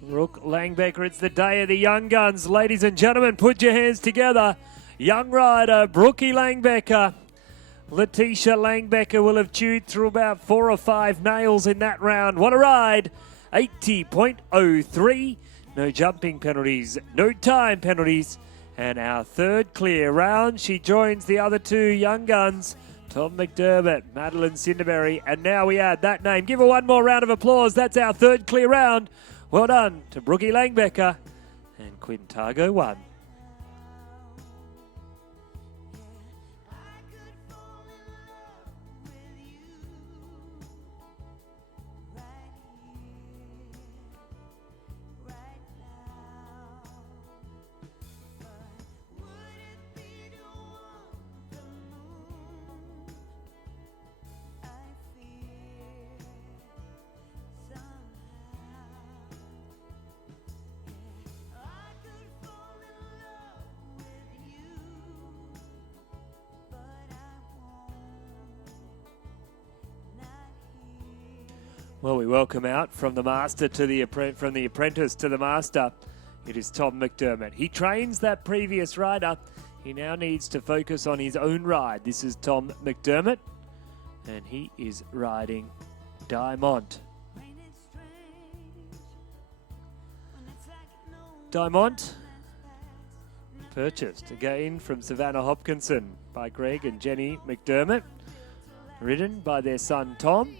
Brooke Langbecker, it's the day of the young guns. Ladies and gentlemen, put your hands together. Young rider, Brookie Langbecker. Letitia Langbecker will have chewed through about 4 or 5 nails in that round. What a ride. 80.03. No jumping penalties, no time penalties. And our third clear round, she joins the other 2 young guns. Tom McDermott, Madeline Cinderberry, and now we add that name. Give her one more round of applause. That's our third clear round. Well done to Brookie Langbecker and Quintago 1. Well, we welcome out from the master to the from the apprentice to the master. It is Tom McDermott. He trains that previous rider. He now needs to focus on his own ride. This is Tom McDermott, and he is riding Diamond. Diamond, purchased again from Savannah Hopkinson by Greg and Jenny McDermott, ridden by their son Tom.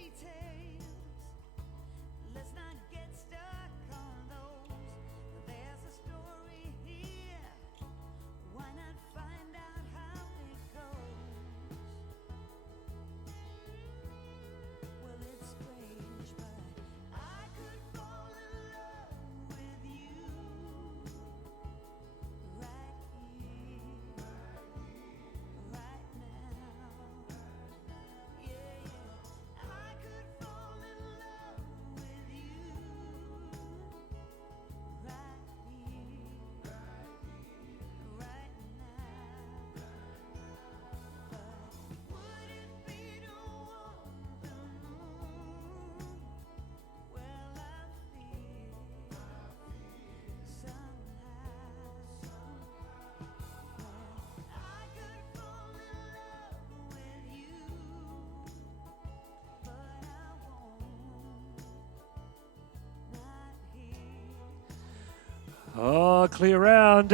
Oh, clear round.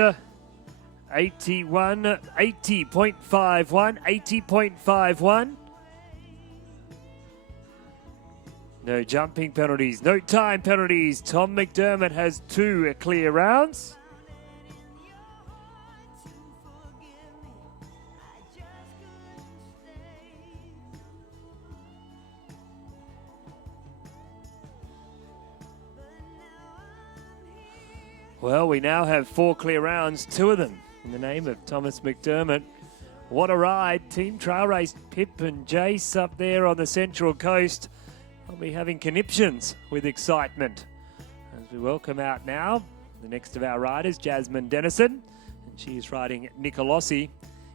80.51, 80.51. No jumping penalties, no time penalties. Tom McDermott has 2 clear rounds. Well, we now have 4 clear rounds, 2 of them in the name of Thomas McDermott. What a ride. Team Trail Race Pip and Jace up there on the Central Coast. They'll be having conniptions with excitement. As we welcome out now the next of our riders, Jasmine Dennison, and she is riding Nicolosi.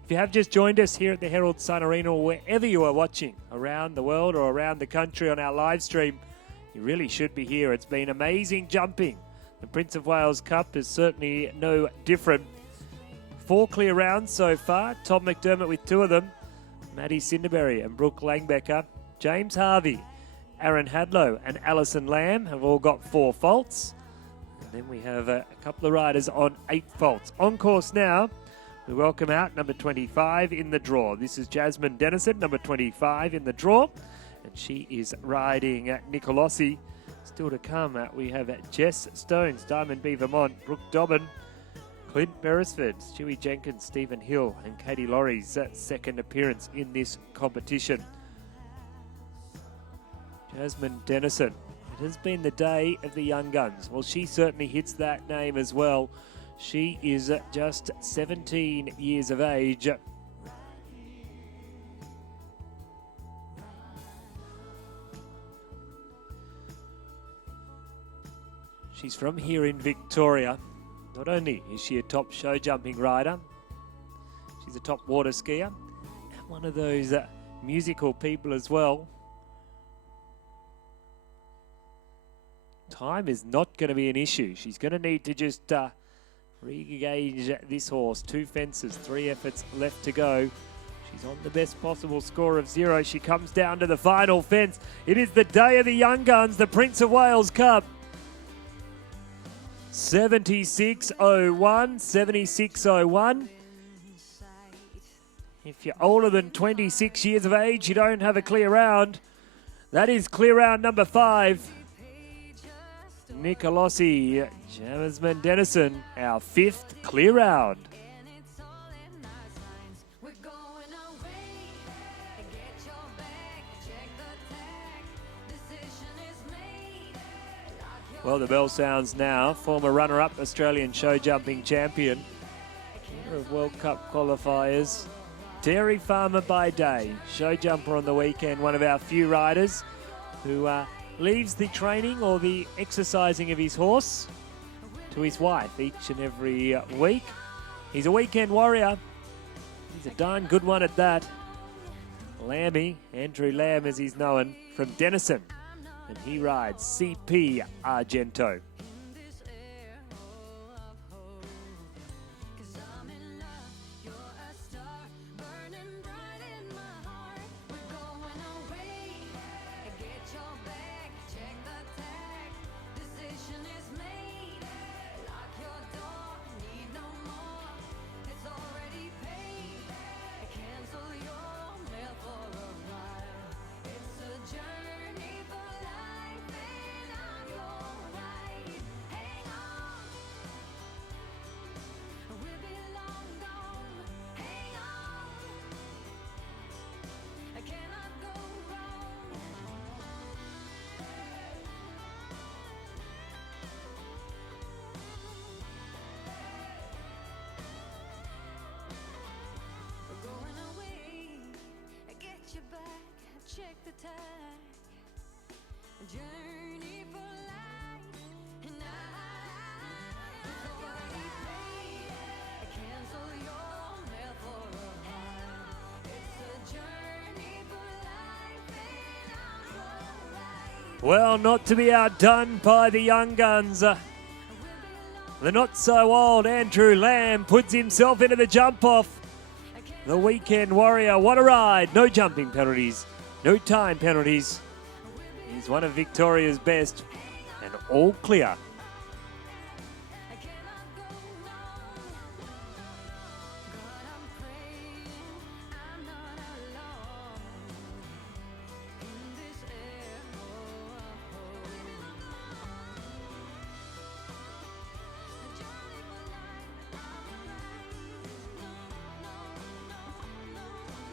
If you have just joined us here at the Herald Sun Arena or wherever you are watching around the world or around the country on our live stream, you really should be here. It's been amazing jumping. The Prince of Wales Cup is certainly no different. 4 clear rounds so far. Tom McDermott with 2 of them. Maddie Cinderberry and Brooke Langbecker. James Harvey, Aaron Hadlow and Alison Lamb have all got 4 faults. And then we have a couple of riders on 8 faults. On course now, we welcome out number 25 in the draw. This is Jasmine Dennison, number 25 in the draw. And she is riding Nicolosi. Still to come, we have Jess Stones, Diamond B. Vermont, Brooke Dobbin, Clint Beresford, Stewie Jenkins, Stephen Hill, and Katie Laurie's second appearance in this competition. Jasmine Dennison. It has been the day of the young guns. Well, she certainly hits that name as well. She is just 17 years of age. She's from here in Victoria. Not only is she a top show jumping rider, she's a top water skier and one of those musical people as well. Time is not going to be an issue. She's going to need to just re-gauge this horse. 2 fences, 3 efforts left to go. She's on the best possible score of 0. She comes down to the final fence. It is the day of the young guns, the Prince of Wales Cup. 76.01, 76.01. If you're older than 26 years of age, you don't have a clear round. That is clear round number 5. Nicolosi, Jasmine Dennison, our 5th clear round. Well, the bell sounds now. Former runner-up Australian show jumping champion, winner of World Cup qualifiers, dairy farmer by day, show jumper on the weekend, one of our few riders who leaves the training or the exercising of his horse to his wife each and every week. He's a weekend warrior. He's a darn good one at that. Lammy, Andrew Lamb as he's known, from Denison, and he rides CP Argento. Check the tag, journey for life, and I've already paid. Cancel your mail for a while. It's a journey for life, and I'm alright. Well, not to be outdone by the young guns. The not so old Andrew Lamb puts himself into the jump off. The weekend warrior, what a ride. No jumping penalties. No time penalties. He's one of Victoria's best and all clear.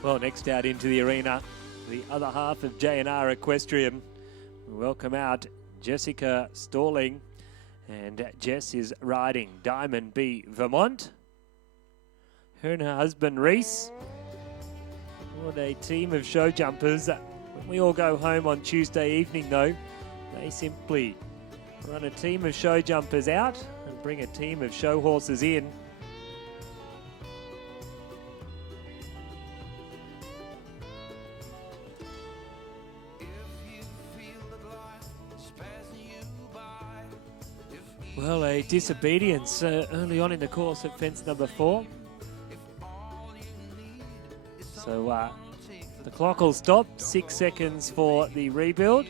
Well, next out into the arena, the other half of J&R Equestrian. We welcome out Jessica Stalling, and Jess is riding Diamond B Vermont. Her and her husband Reese. What a team of show jumpers. When we all go home on Tuesday evening though, they simply run a team of show jumpers out and bring a team of show horses in. Well, a disobedience early on in the course at fence number 4. So the clock will stop. 6 seconds for the rebuild.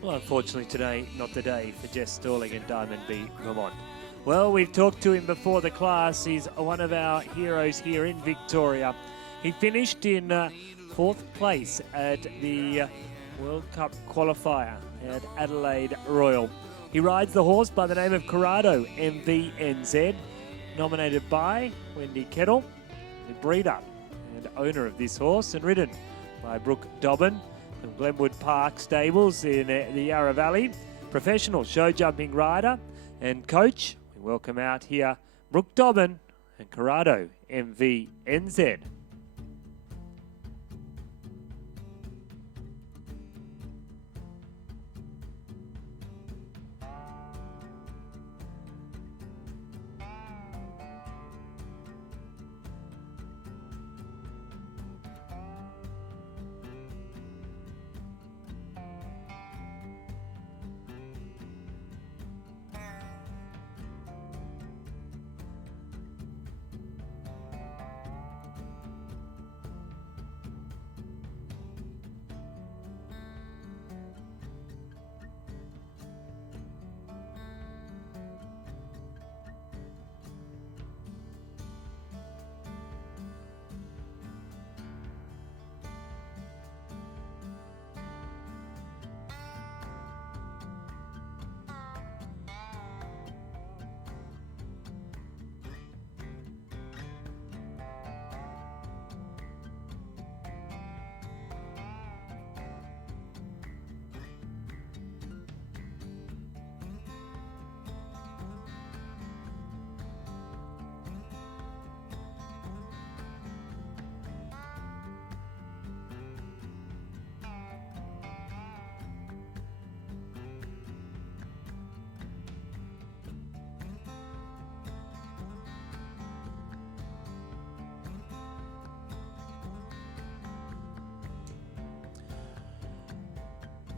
Well, unfortunately today, not the day for Jess Stalling and Diamond B Vermont. Well, we've talked to him before the class. He's one of our heroes here in Victoria. He finished in 4th place at the World Cup qualifier at Adelaide Royal. He rides the horse by the name of Corrado MVNZ, nominated by Wendy Kettle, the breeder and owner of this horse, and ridden by Brooke Dobbin from Glenwood Park Stables in the Yarra Valley. Professional show jumping rider and coach. We welcome out here Brooke Dobbin and Corrado MVNZ.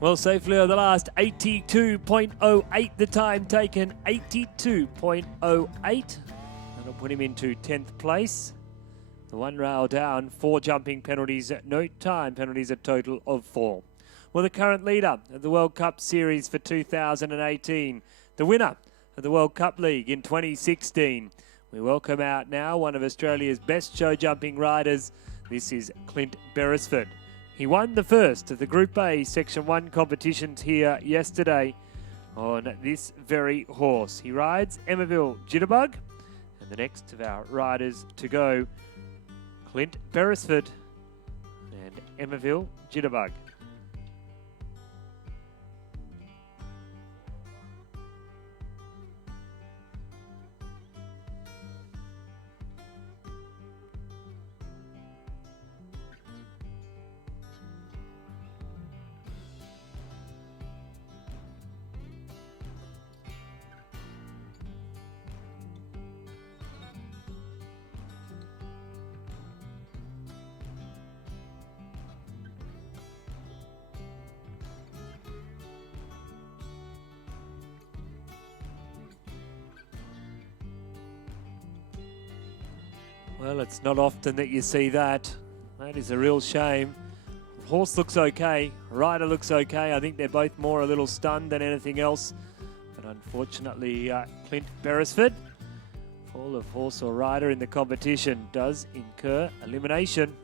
Well, safely over the last 82.08, the time taken, 82.08. That'll put him into 10th place. The one rail down, 4 jumping penalties, no time penalties, a total of 4. Well, the current leader of the World Cup Series for 2018, the winner of the World Cup League in 2016. We welcome out now one of Australia's best show jumping riders. This is Clint Beresford. He won the first of the Group A Section 1 competitions here yesterday on this very horse. He rides Emmaville Jitterbug, and the next of our riders to go, Clint Beresford and Emmaville Jitterbug. Well, it's not often that you see that. That is a real shame. Horse looks okay. Rider looks okay. I think they're both more a little stunned than anything else. But unfortunately, Clint Beresford, fall of horse or rider in the competition, does incur elimination.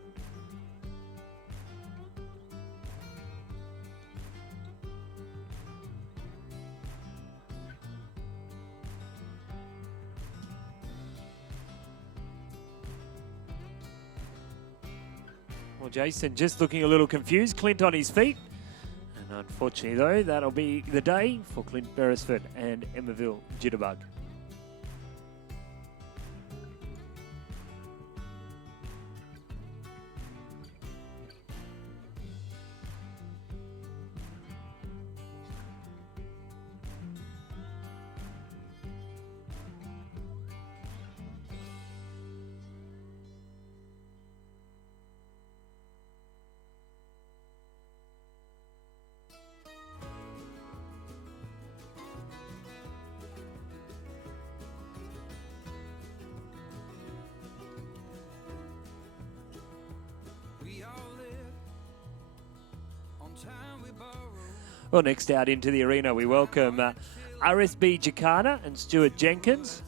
Well, Jason just looking a little confused. Clint on his feet. And unfortunately, though, that'll be the day for Clint Beresford and Emmaville Jitterbug. Well, next out into the arena, we welcome RSB Jacana and Stuart Jenkins.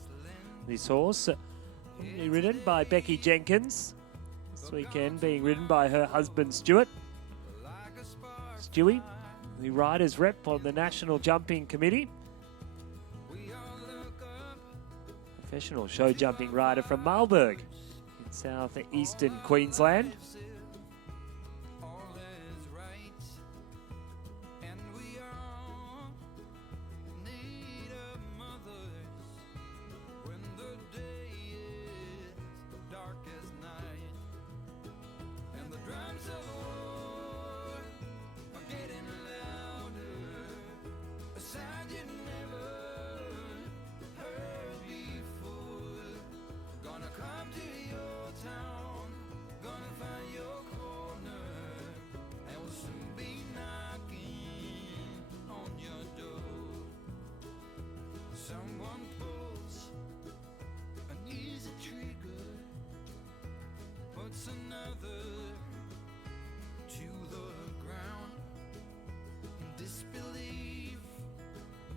This horse ridden by Becky Jenkins. This weekend being ridden by her husband, Stuart. Stewie, the riders rep on the National Jumping Committee. Professional show jumping rider from Marlburg in southeastern Queensland. Someone pulls an easy trigger, puts another to the ground. Disbelief,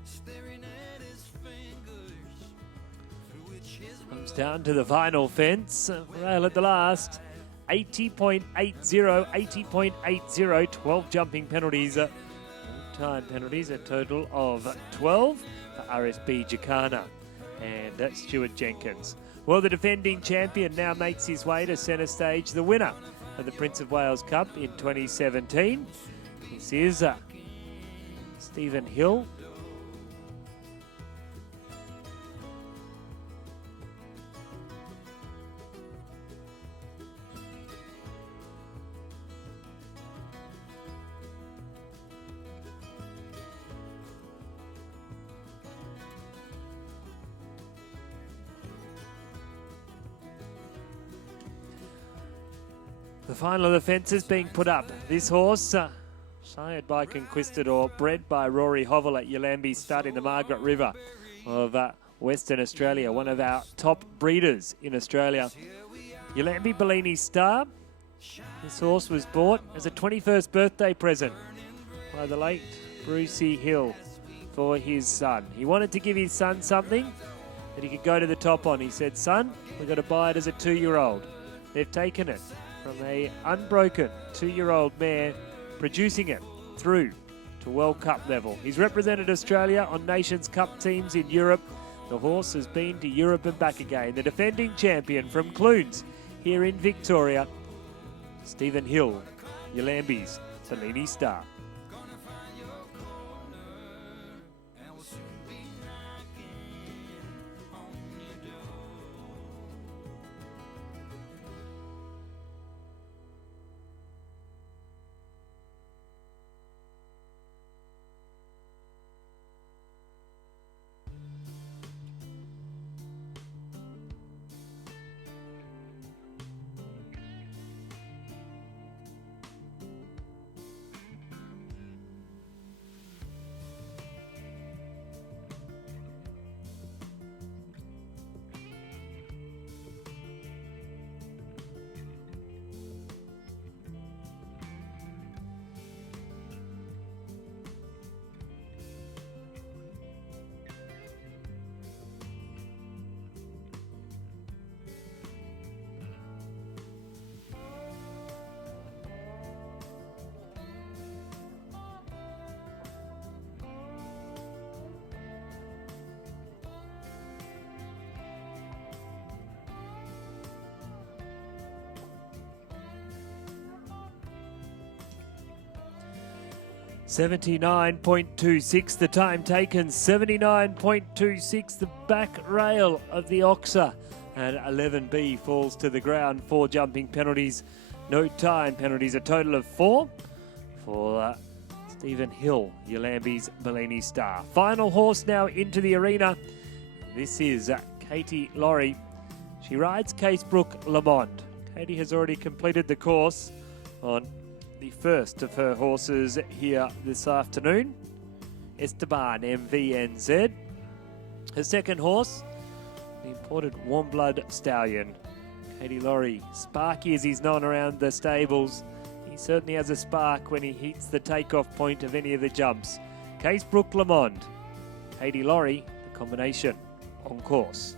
staring at his fingers, through which his Comes down to the final fence. Well, at the last, 80.80, 80.80, 12 jumping penalties, time penalties, a total of 12 for RSB Jacana and Stuart Jenkins. Well, the defending champion now makes his way to centre stage, the winner of the Prince of Wales Cup in 2017. This is Stephen Hill. The final of the fences being put up. This horse sired by Conquistador, bred by Rory Hovell at Yallambee Stud in the Margaret River of Western Australia, one of our top breeders in Australia. Yallambee Bellini Star. This horse was bought as a 21st birthday present by the late Brucey Hill for his son. He wanted to give his son something that he could go to the top on. He said, son, we've got to buy it as a 2-year-old. They've taken it from a unbroken 2-year-old mare, producing it through to World Cup level. He's represented Australia on Nations Cup teams in Europe. The horse has been to Europe and back again. The defending champion from Clunes here in Victoria, Stephen Hill, Yallambee's Bellini Star. $79.26 the time taken, 79.26 the back rail of the Oxa, and 11B falls to the ground. 4 jumping penalties, no time penalties, a total of 4 for Stephen Hill, Yallambee's Bellini Star. Final horse now into the arena. This is Katie Laurie. She rides Casebrook Lamond. Katie has already completed the course on the first of her horses here this afternoon, Esteban MVNZ. Her second horse, the imported Warm Blood Stallion. Katie Laurie, sparky as he's known around the stables. He certainly has a spark when he hits the takeoff point of any of the jumps. Casebrook Lamond, Katie Laurie, the combination on course.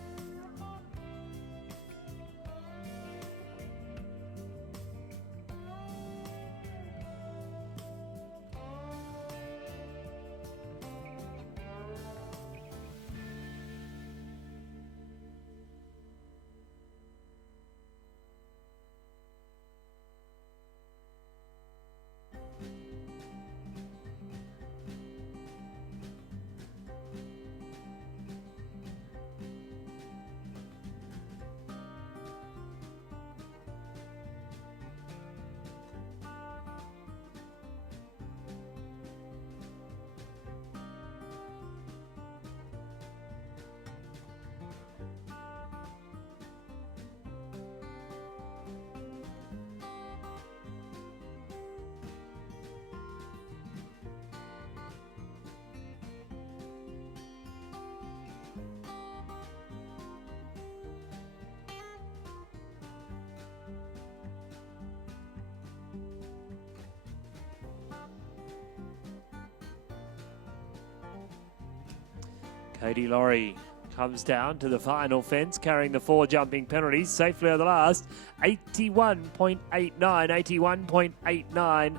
Katie Laurie comes down to the final fence, carrying the 4 jumping penalties safely on the last. 81.89, 81.89.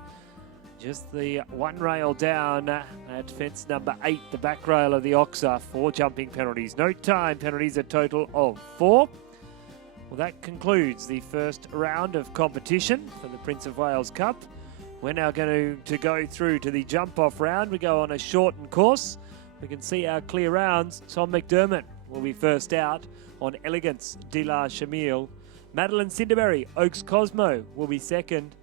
Just the one rail down at fence number 8, the back rail of the Oxa. 4 jumping penalties. No time penalties, a total of 4. Well, that concludes the first round of competition for the Prince of Wales Cup. We're now going to go through to the jump-off round. We go on a shortened course. We can see our clear rounds. Tom McDermott will be first out on Elegance de la Chamille. Madeline Cinderberry, Oaks Cosmo will be second.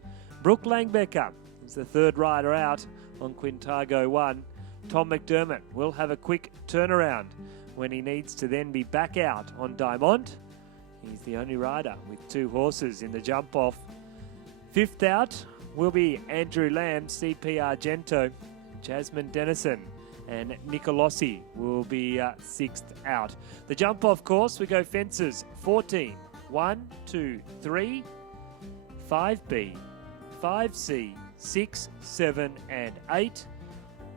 Brooke Langbecker is the third rider out on Quintago 1. Tom McDermott will have a quick turnaround when he needs to then be back out on Diamond. He's the only rider with 2 horses in the jump-off. Fifth out will be Andrew Lamb, CP Argento, Jasmine Dennison, and Nicolossi will be 6th out. The jump-off course, we go fences 14, 1, 2, 3, 5B, 5C, 6, 7, and 8.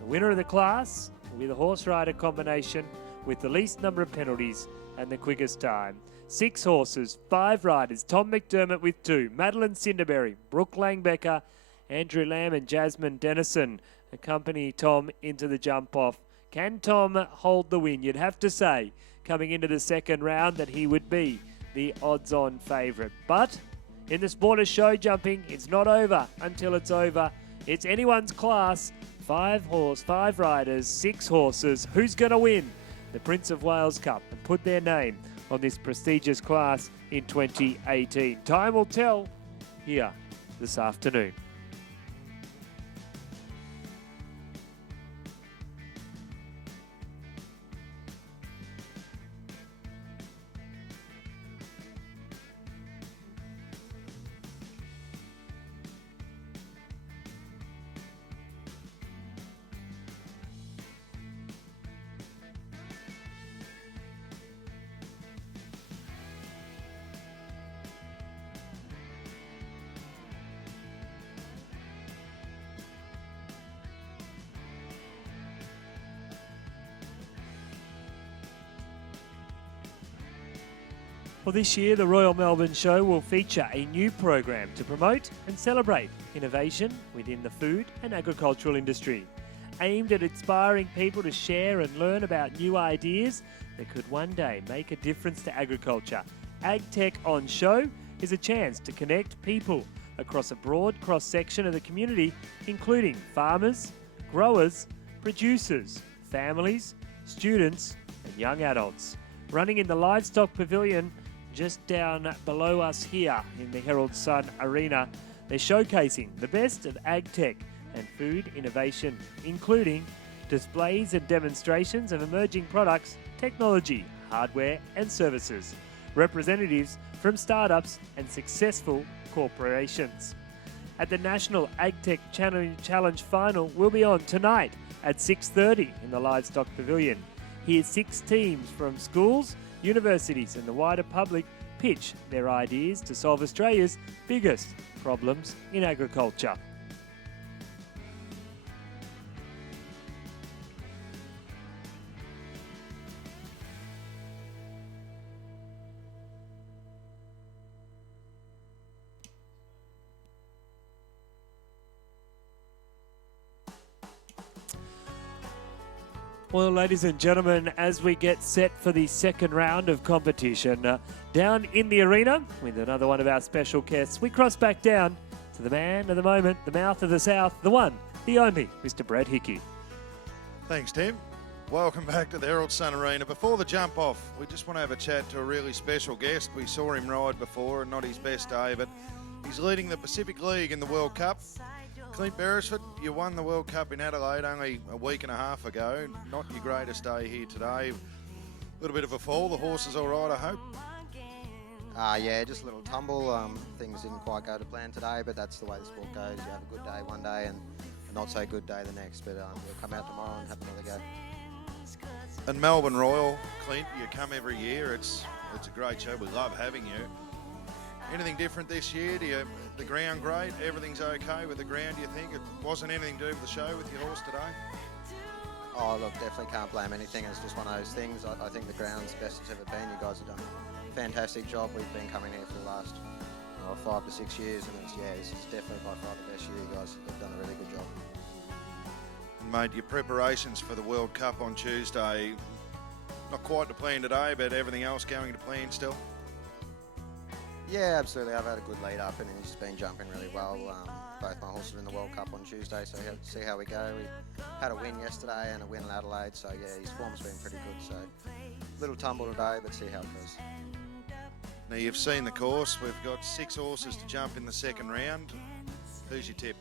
The winner of the class will be the horse rider combination with the least number of penalties and the quickest time. 6 horses, 5 riders. Tom McDermott with 2. Madeline Cinderberry, Brooke Langbecker, Andrew Lamb and Jasmine Dennison accompany Tom into the jump-off. Can Tom hold the win? You'd have to say, coming into the second round, that he would be the odds-on favourite. But in the sport of show jumping, it's not over until it's over. It's anyone's class. 5 horse, 5 riders, 6 horses. Who's going to win the Prince of Wales Cup and put their name on this prestigious class in 2018? Time will tell here this afternoon. Well, this year, the Royal Melbourne Show will feature a new program to promote and celebrate innovation within the food and agricultural industry, aimed at inspiring people to share and learn about new ideas that could one day make a difference to agriculture. AgTech on Show is a chance to connect people across a broad cross-section of the community, including farmers, growers, producers, families, students and young adults. Running in the Livestock Pavilion just down below us here in the Herald Sun Arena, they're showcasing the best of AgTech and food innovation, including displays and demonstrations of emerging products, technology, hardware and services, representatives from startups and successful corporations. At the National AgTech Challenge Final will be on tonight at 6:30 in the Livestock Pavilion. Here's 6 teams from schools, universities and the wider public pitch their ideas to solve Australia's biggest problems in agriculture. Well, ladies and gentlemen, as we get set for the second round of competition, down in the arena with another one of our special guests, we cross back down to the man of the moment, the mouth of the South, the one, the only, Mr. Brad Hickey. Thanks, Tim. Welcome back to the Herald Sun Arena. Before the jump off, we just want to have a chat to a really special guest. We saw him ride before, and not his best day, but he's leading the Pacific League in the World Cup. Clint Beresford, you won the World Cup in Adelaide only a week and a half ago. Not your greatest day here today. A little bit of a fall. The horse is all right, I hope. Yeah, just a little tumble. Things didn't quite go to plan today, but that's the way the sport goes. You have a good day one day and a not so good day the next, but we'll come out tomorrow and have another go. And Melbourne Royal, Clint, you come every year. It's a great show. We love having you. Anything different this year? The ground great? Everything's okay with the ground, do you think? It wasn't anything to do with the show with your horse today? Oh, look, definitely can't blame anything. It's just one of those things. I think the ground's the best it's ever been. You guys have done a fantastic job. We've been coming here for the last 5 to 6 years, and this is definitely by far the best year. You guys have done a really good job. And mate, your preparations for the World Cup on Tuesday, not quite to plan today, but everything else going to plan still? Yeah, absolutely. I've had a good lead up and he's been jumping really well. Both my horses are in the World Cup on Tuesday, so we'll see how we go. We had a win yesterday and a win in Adelaide, so yeah, his form's been pretty good. So little tumble today, but see how it goes. Now you've seen the course. We've got 6 horses to jump in the second round. Who's your tip?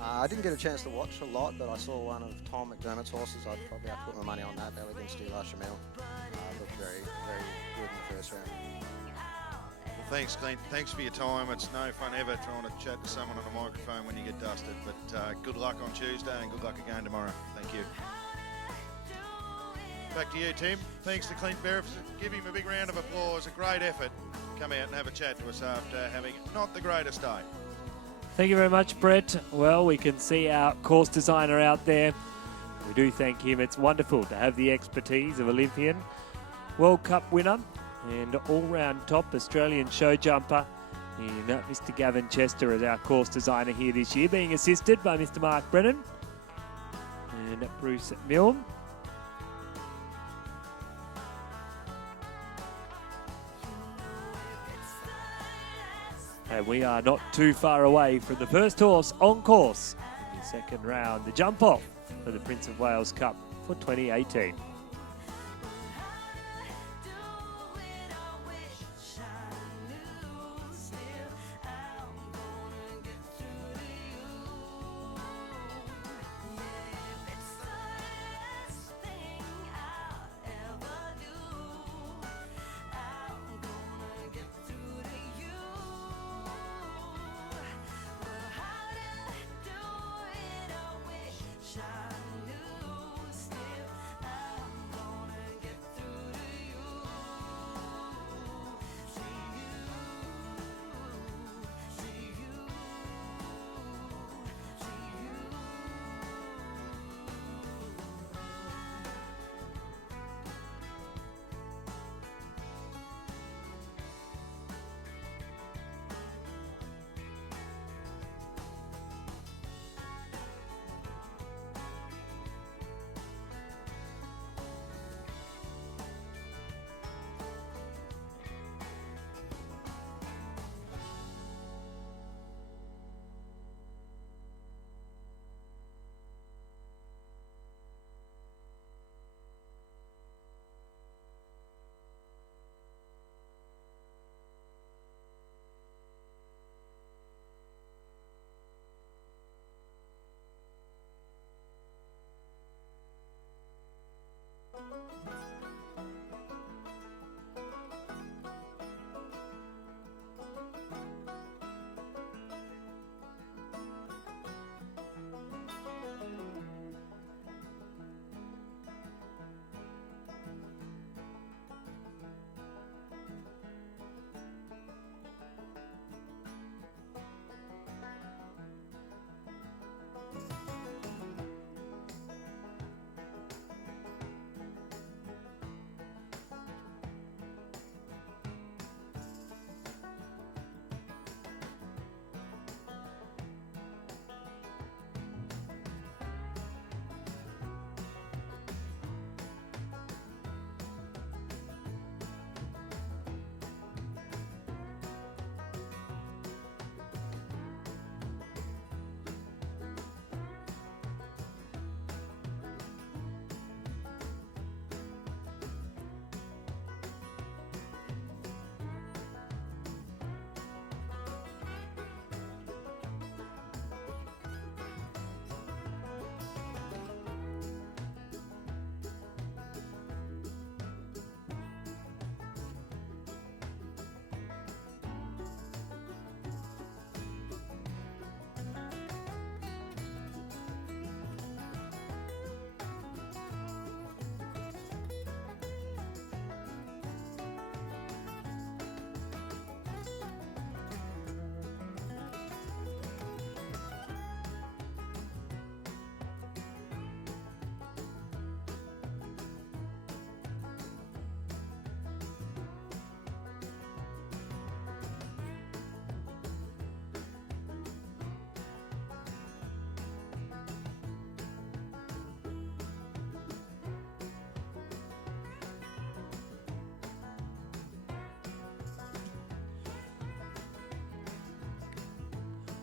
I didn't get a chance to watch a lot, but I saw one of Tom McDermott's horses. I'd probably have to put my money on that. Elegance de la Chamel. Looked very, very good in the first round. Well, Thanks, Clint. Thanks for your time. It's no fun ever trying to chat to someone on a microphone when you get dusted. But good luck on Tuesday and good luck again tomorrow. Thank you. Back to you, Tim. Thanks to Clint Berry. Give him a big round of applause. A great effort. Come out and have a chat to us after having not the greatest day. Thank you very much, Brett. Well, we can see our course designer out there. We do thank him. It's wonderful to have the expertise of Olympian, World Cup winner, and all-round top Australian show jumper in Mr. Gavin Chester as our course designer here this year, being assisted by Mr. Mark Brennan and Bruce Milne. And we are not too far away from the first horse on course in the second round, the jump off for the Prince of Wales Cup for 2018.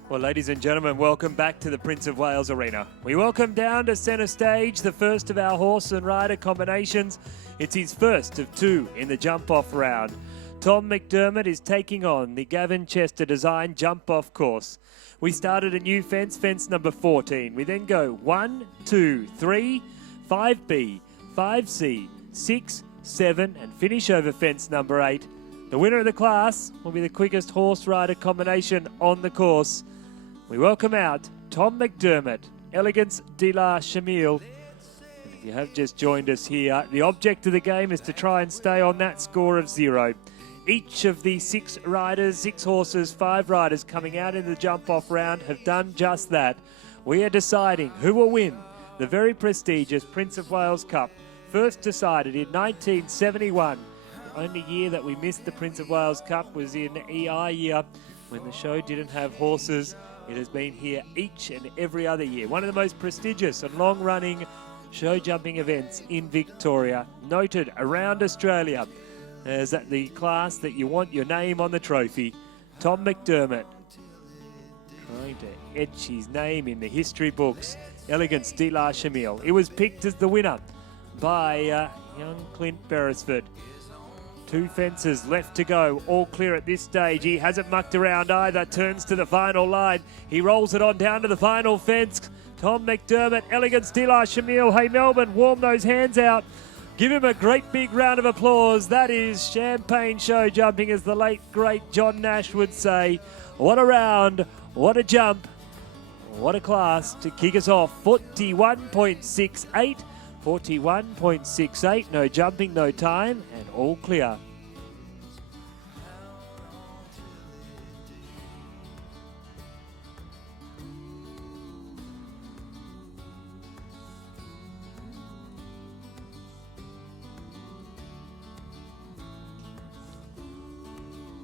Well, ladies and gentlemen, welcome back to the Prince of Wales Arena. We welcome down to centre stage the first of our horse and rider combinations. It's his first of two in the jump-off round. Tom McDermott is taking on the Gavin Chester design jump-off course. We started a new fence, fence number 14. We then go 1, 2, 3, 5B, 5C, 6, 7, and finish over fence number 8. The winner of the class will be the quickest horse rider combination on the course. We welcome out Tom McDermott, Elegance de la Chamille. And if you have just joined us here, the object of the game is to try and stay on that score of 0. Each of the 6 riders, 6 horses, 5 riders coming out in the jump-off round have done just that. We are deciding who will win the very prestigious Prince of Wales Cup, first decided in 1971. The only year that we missed the Prince of Wales Cup was in EI year when the show didn't have horses. It has been here each and every other year. One of the most prestigious and long-running show jumping events in Victoria, noted around Australia as the class that you want your name on the trophy. Tom McDermott trying to etch his name in the history books. Elegance de la Chamille. It was picked as the winner by young Clint Beresford. 2 fences left to go, all clear at this stage. He hasn't mucked around either, turns to the final line. He rolls it on down to the final fence. Tom McDermott, Elegance de la Chamille. Hey Melbourne, warm those hands out. Give him a great big round of applause. That is champagne show jumping, as the late, great John Nash would say. What a round, what a jump, what a class to kick us off. 41.68, 41.68, no jumping, no time, and all clear.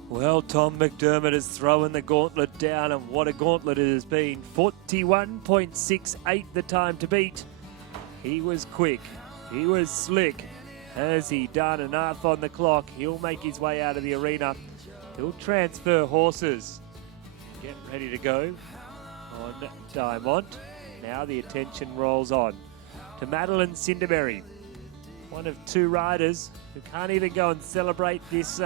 Well, Tom McDermott has thrown the gauntlet down, and what a gauntlet it has been. 41.68 the time to beat. He was quick. He was slick. Has he done enough on the clock? He'll make his way out of the arena. He'll transfer horses. Get ready to go on Diamond. Now the attention rolls on to Madeline Cinderberry. One of 2 riders who can't even go and celebrate this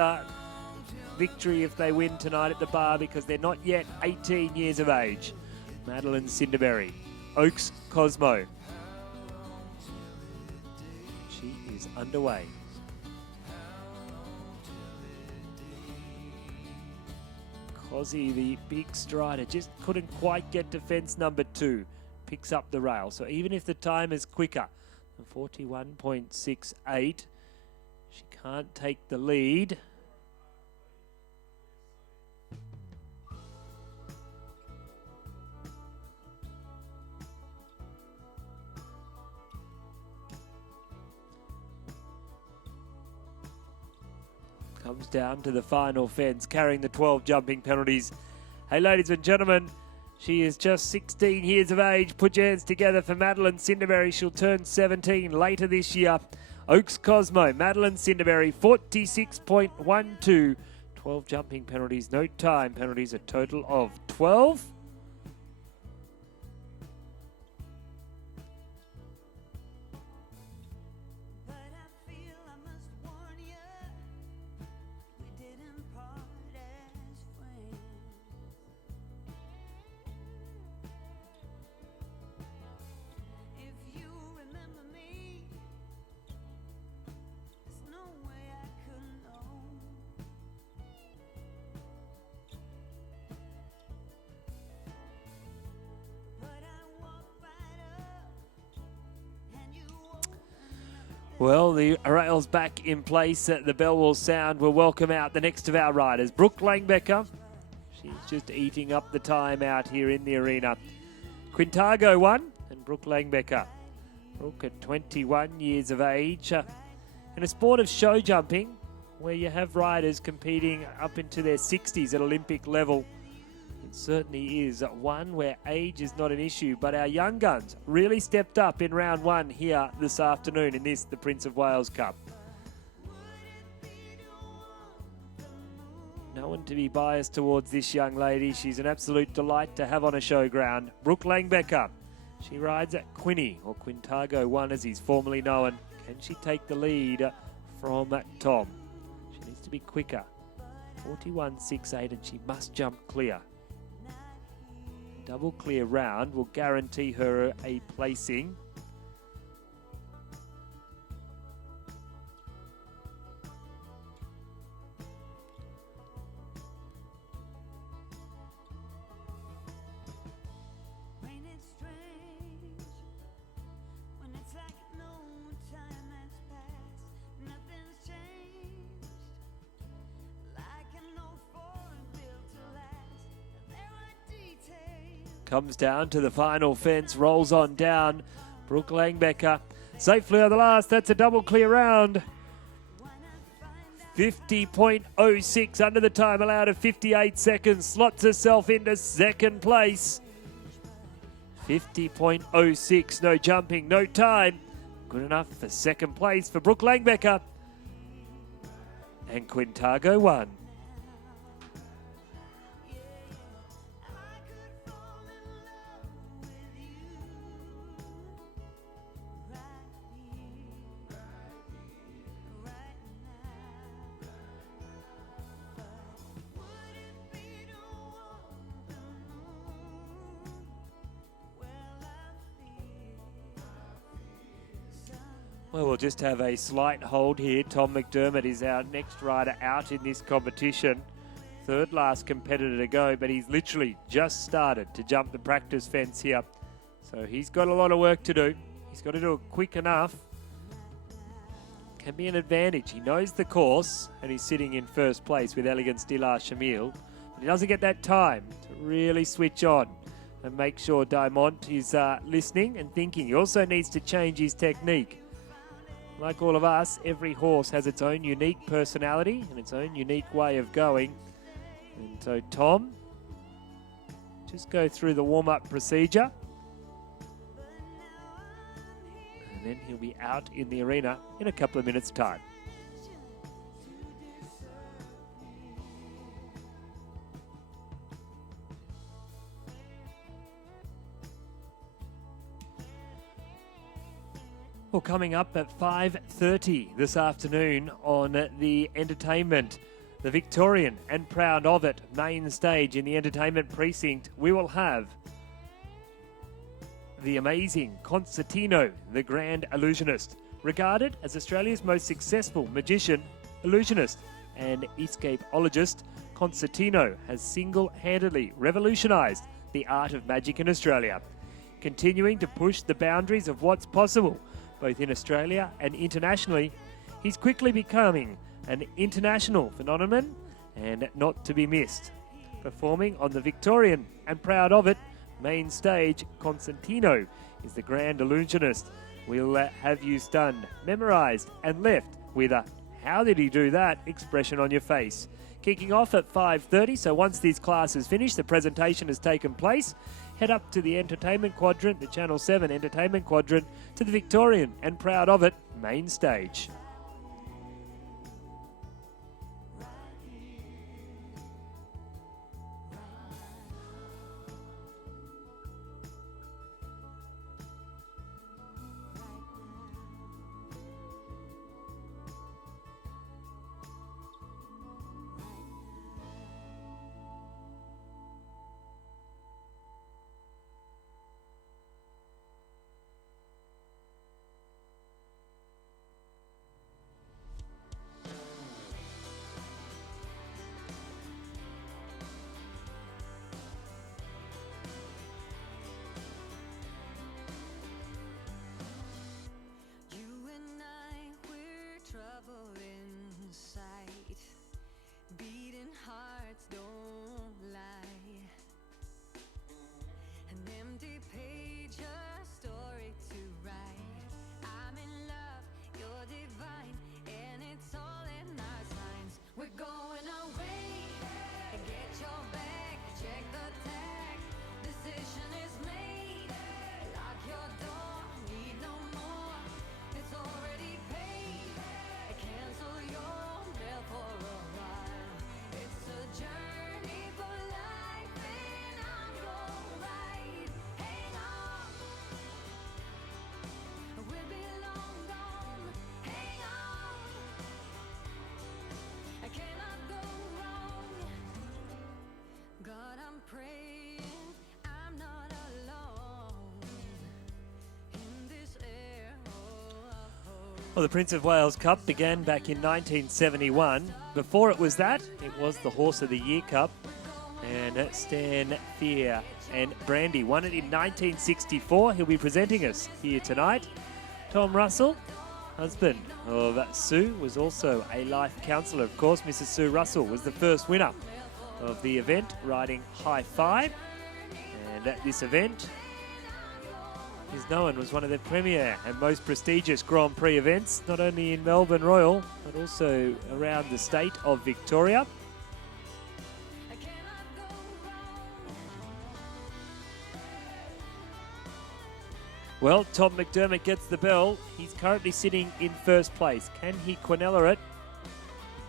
victory if they win tonight at the bar, because they're not yet 18 years of age. Madeline Cinderberry, Oaks Cosmo. She is underway. Cosy, the big strider, just couldn't quite get to fence number 2. Picks up the rail. So even if the time is quicker than 41.68, she can't take the lead. Comes down to the final fence, carrying the 12 jumping penalties. Hey, ladies and gentlemen, she is just 16 years of age. Put your hands together for Madeline Cinderberry. She'll turn 17 later this year. Oaks Cosmo, Madeline Cinderberry, 46.12. 12 jumping penalties, no time penalties, a total of 12. Well, the rail's back in place. The bell will sound. We'll welcome out the next of our riders. Brooke Langbecker. She's just eating up the time out here in the arena. Quintago won, and Brooke Langbecker. Brooke at 21 years of age. In a sport of show jumping, where you have riders competing up into their 60s at Olympic level, it certainly is one where age is not an issue. But our young guns really stepped up in round 1 here this afternoon in the Prince of Wales Cup. No one to be biased towards this young lady. She's an absolute delight to have on a showground. Brooke Langbecker. She rides at Quinny, or Quintago 1 as he's formerly known. Can she take the lead from Tom? She needs to be quicker. 41.68, and she must jump clear. Double clear round will guarantee her a placing. Comes down to the final fence, rolls on down. Brooke Langbecker safely on the last. That's a double clear round. 50.06 under the time allowed of 58 seconds. Slots herself into second place. 50.06, no jumping, no time. Good enough for second place for Brooke Langbecker. And Quintago won. Well, we'll just have a slight hold here. Tom McDermott is our next rider out in this competition. Third last competitor to go, but he's literally just started to jump the practice fence here. So he's got a lot of work to do. He's got to do it quick enough. Can be an advantage. He knows the course, and he's sitting in first place with Elegance de la Chamille. But he doesn't get that time to really switch on and make sure Diamond is listening and thinking. He also needs to change his technique. Like all of us, every horse has its own unique personality and its own unique way of going. And so Tom, just go through the warm-up procedure. And then he'll be out in the arena in a couple of minutes' time. Well, coming up at 5:30 this afternoon on the entertainment, the Victorian and proud of it main stage in the entertainment precinct, we will have the amazing Constantino, the Grand Illusionist, regarded as Australia's most successful magician, illusionist and escapologist. Constantino has single-handedly revolutionised the art of magic in Australia, continuing to push the boundaries of what's possible both in Australia and internationally. He's quickly becoming an international phenomenon and not to be missed. Performing on the Victorian and proud of it main stage, Constantino is the Grand Illusionist. We'll have you stunned, memorised and left with a "how did he do that" expression on your face. Kicking off at 5:30, so once this class is finished, the presentation has taken place. Head up to the entertainment quadrant, the Channel 7 entertainment quadrant, to the Victorian and proud of it main stage. You and I, we're trouble in sight. Beating hearts don't lie. An empty page, a story to write. I'm in love, you're divine, and it's all in our signs. We're going away. Get your bag, check the tag. Decision is made. Lock your door, need no more. It's already paid. Cancel your mail for a while. It's a journey for life, and I'm your ride. Hang on, we'll be long gone. Hang on, I cannot go wrong. God, I'm praying I'm not alone in this air. Well, the Prince of Wales Cup began back in 1971. Before it was that, it was the Horse of the Year Cup. And Stan Fear and Brandy won it in 1964. He'll be presenting us here tonight. Tom Russell, husband of Sue, was also a life counsellor. Of course, Mrs. Sue Russell was the first winner of the event, riding High Five. And at this event is known as one of the premier and most prestigious Grand Prix events, not only in Melbourne Royal, but also around the state of Victoria. Well, Tom McDermott gets the bell. He's currently sitting in first place. Can he Quinella it?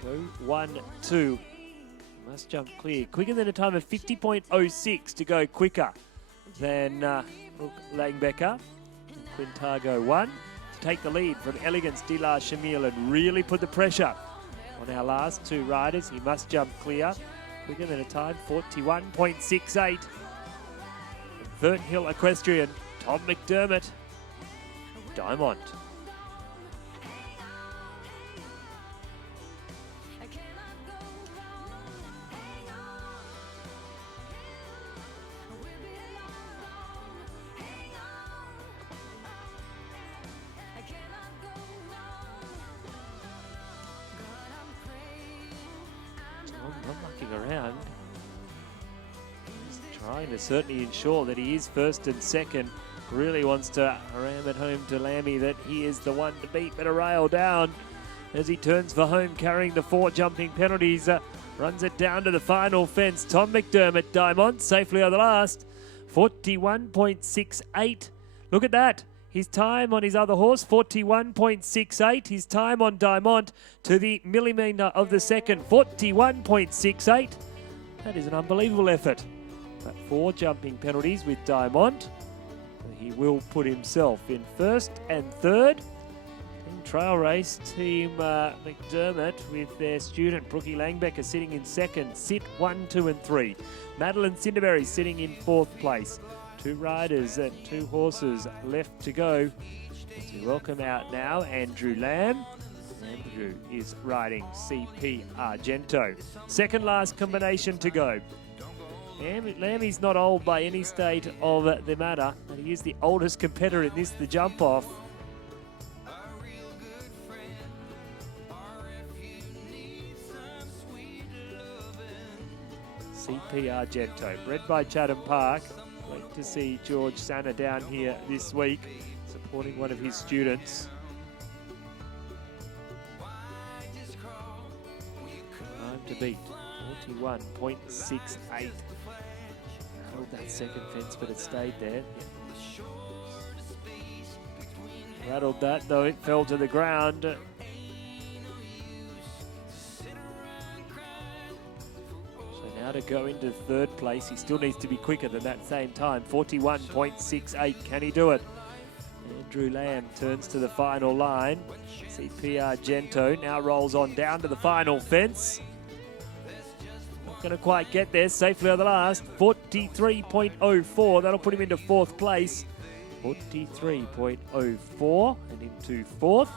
Go 1-2. Must jump clear. Quicker than a time of 50.06 to go quicker than Langbecker. Quintago 1 to take the lead from Elegance de la Chamille and really put the pressure on our last two riders. He must jump clear. Quicker than a time, 41.68. Fern Hill Equestrian, Tom McDermott, Diamond. Not mucking around. He's trying to certainly ensure that he is first and second. Really wants to ram it home to Lammy that he is the one to beat, but a rail down as he turns for home carrying the 4 jumping penalties. Runs it down to the final fence. Tom McDermott, Diamond, safely on the last. 41.68. Look at that. His time on his other horse, 41.68. His time on Diamond to the millimetre of the second, 41.68. That is an unbelievable effort. But 4 jumping penalties with Diamond. He will put himself in first and third. In trail race, Team McDermott with their student Brookie Langbecker sitting in second. Sit 1, 2 and 3. Madeline Cinderberry sitting in fourth place. 2 riders and 2 horses left to go. As we welcome out now Andrew Lamb. Andrew is riding CP Argento. Second last combination to go. Lammy's not old by any state of the matter, but he is the oldest competitor in this, the jump off. CP Argento, bred by Chatham Park. Great to see George Sanna down here this week, supporting one of his students. Time to beat, 41.68. Held that second fence, but it stayed there. Rattled that, though it fell to the ground. So now to go into third place, he still needs to be quicker than that same time. 41.68, can he do it? Andrew Lamb turns to the final line. CP Argento now rolls on down to the final fence. Going to quite get there, safely on the last, 43.04, that'll put him into fourth place, 43.04 and into fourth.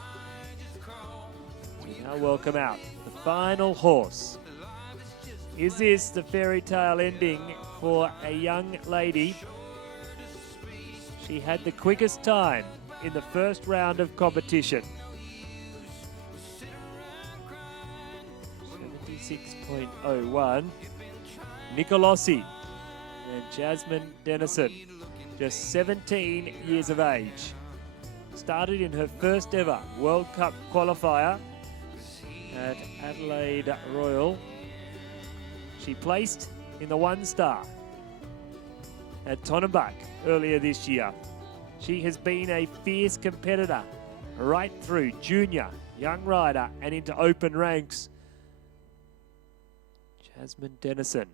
We now welcome out the final horse. Is this the fairy tale ending for a young lady? She had the quickest time in the first round of competition. 6.01. Nicolossi and Jasmine Dennison, just 17 years of age. Started in her first ever World Cup qualifier at Adelaide Royal. She placed in the 1-star at Tonnenbach earlier this year. She has been a fierce competitor right through junior, young rider and into open ranks. Jasmine Dennison,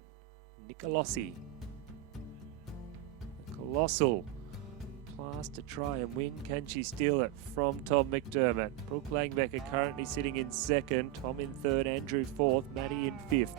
Nicolossi, colossal class to try and win. Can she steal it from Tom McDermott? Brooke Langbecker currently sitting in second, Tom in third, Andrew fourth, Maddie in fifth.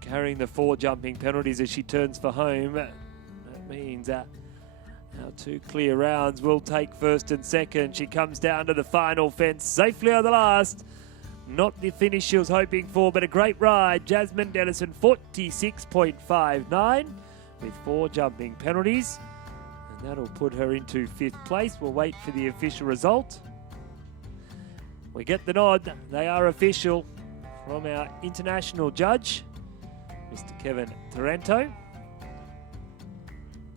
Carrying the 4 jumping penalties as she turns for home. That means our 2 clear rounds will take first and second. She comes down to the final fence, safely on the last. Not the finish she was hoping for, but a great ride. Jasmine Dennison, 46.59 with 4 jumping penalties. And that'll put her into 5th place. We'll wait for the official result. We get the nod. They are official from our international judge, Mr. Kevin Taranto.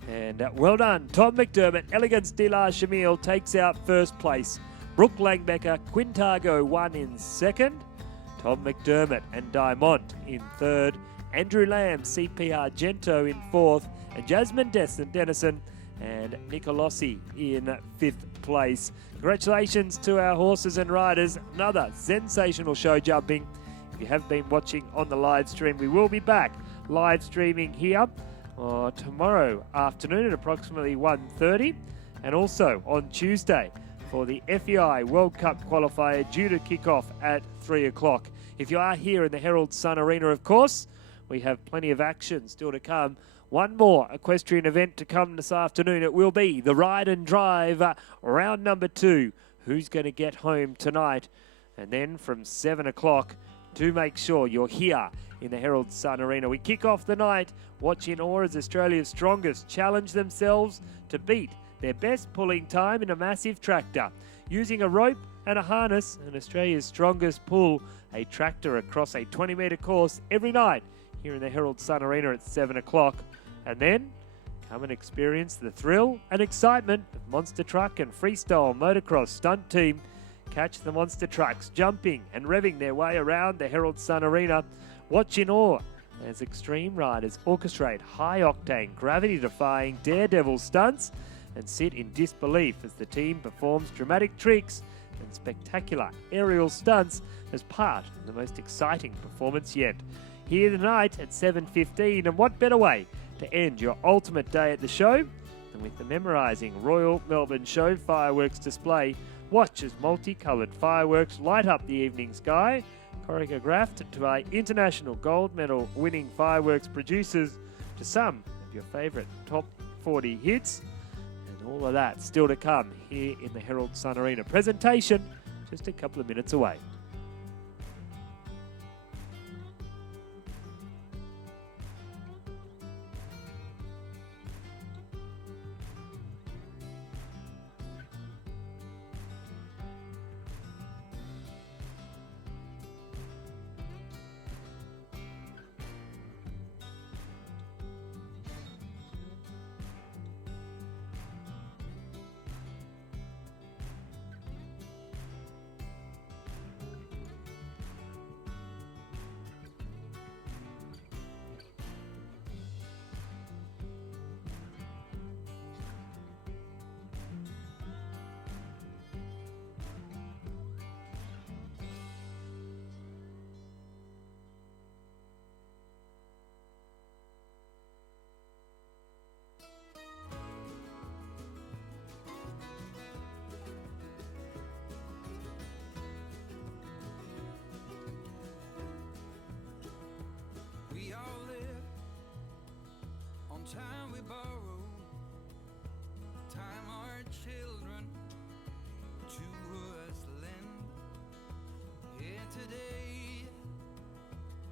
And well done, Tom McDermott. Elegance de la Chamille takes out 1st place. Brooke Langbecker, Quintago 1 in 2nd. Tom McDermott and Diamond in 3rd. Andrew Lamb, CP Argento in 4th. And Jasmine Dennison and Nicolossi in 5th place. Congratulations to our horses and riders. Another sensational show jumping. If you have been watching on the live stream, we will be back live streaming here tomorrow afternoon at approximately 1:30, and also on Tuesday for the FEI World Cup qualifier due to kick off at 3 o'clock. If you are here in the Herald Sun Arena, of course, we have plenty of action still to come. One more equestrian event to come this afternoon. It will be the Ride and Drive round number 2. Who's going to get home tonight? And then from 7 o'clock, do make sure you're here in the Herald Sun Arena. We kick off the night watching awe as Australia's strongest challenge themselves to beat their best pulling time in a massive tractor. Using a rope and a harness, and Australia's strongest pull a tractor across a 20-metre course every night here in the Herald Sun Arena at 7 o'clock. And then come and experience the thrill and excitement of Monster Truck and Freestyle Motocross Stunt Team. Catch the monster trucks jumping and revving their way around the Herald Sun Arena. Watch in awe as extreme riders orchestrate high-octane, gravity-defying daredevil stunts and sit in disbelief as the team performs dramatic tricks and spectacular aerial stunts as part of the most exciting performance yet. Here tonight at 7:15, and what better way to end your ultimate day at the show than with the memorising Royal Melbourne Show fireworks display. Watch as multicoloured fireworks light up the evening sky, choreographed by international gold medal winning fireworks producers to some of your favourite top 40 hits. And all of that still to come here in the Herald Sun Arena. Presentation just a couple of minutes away. We all live on time we borrow, time our children to us lend. Here today,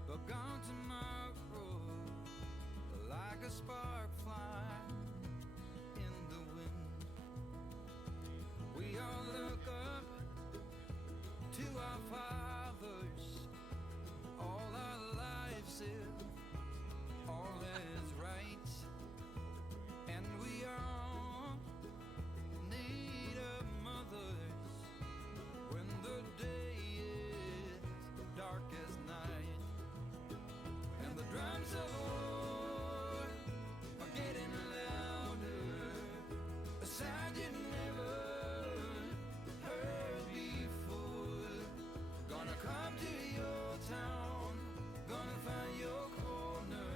but gone tomorrow, like a spark flying in the wind. We all look up to our fathers, all our lives if all is right, and we all need of mothers when the day is dark as night, and the drums of war are getting louder, a sound you never heard before. Gonna come to your town, gonna find your corner,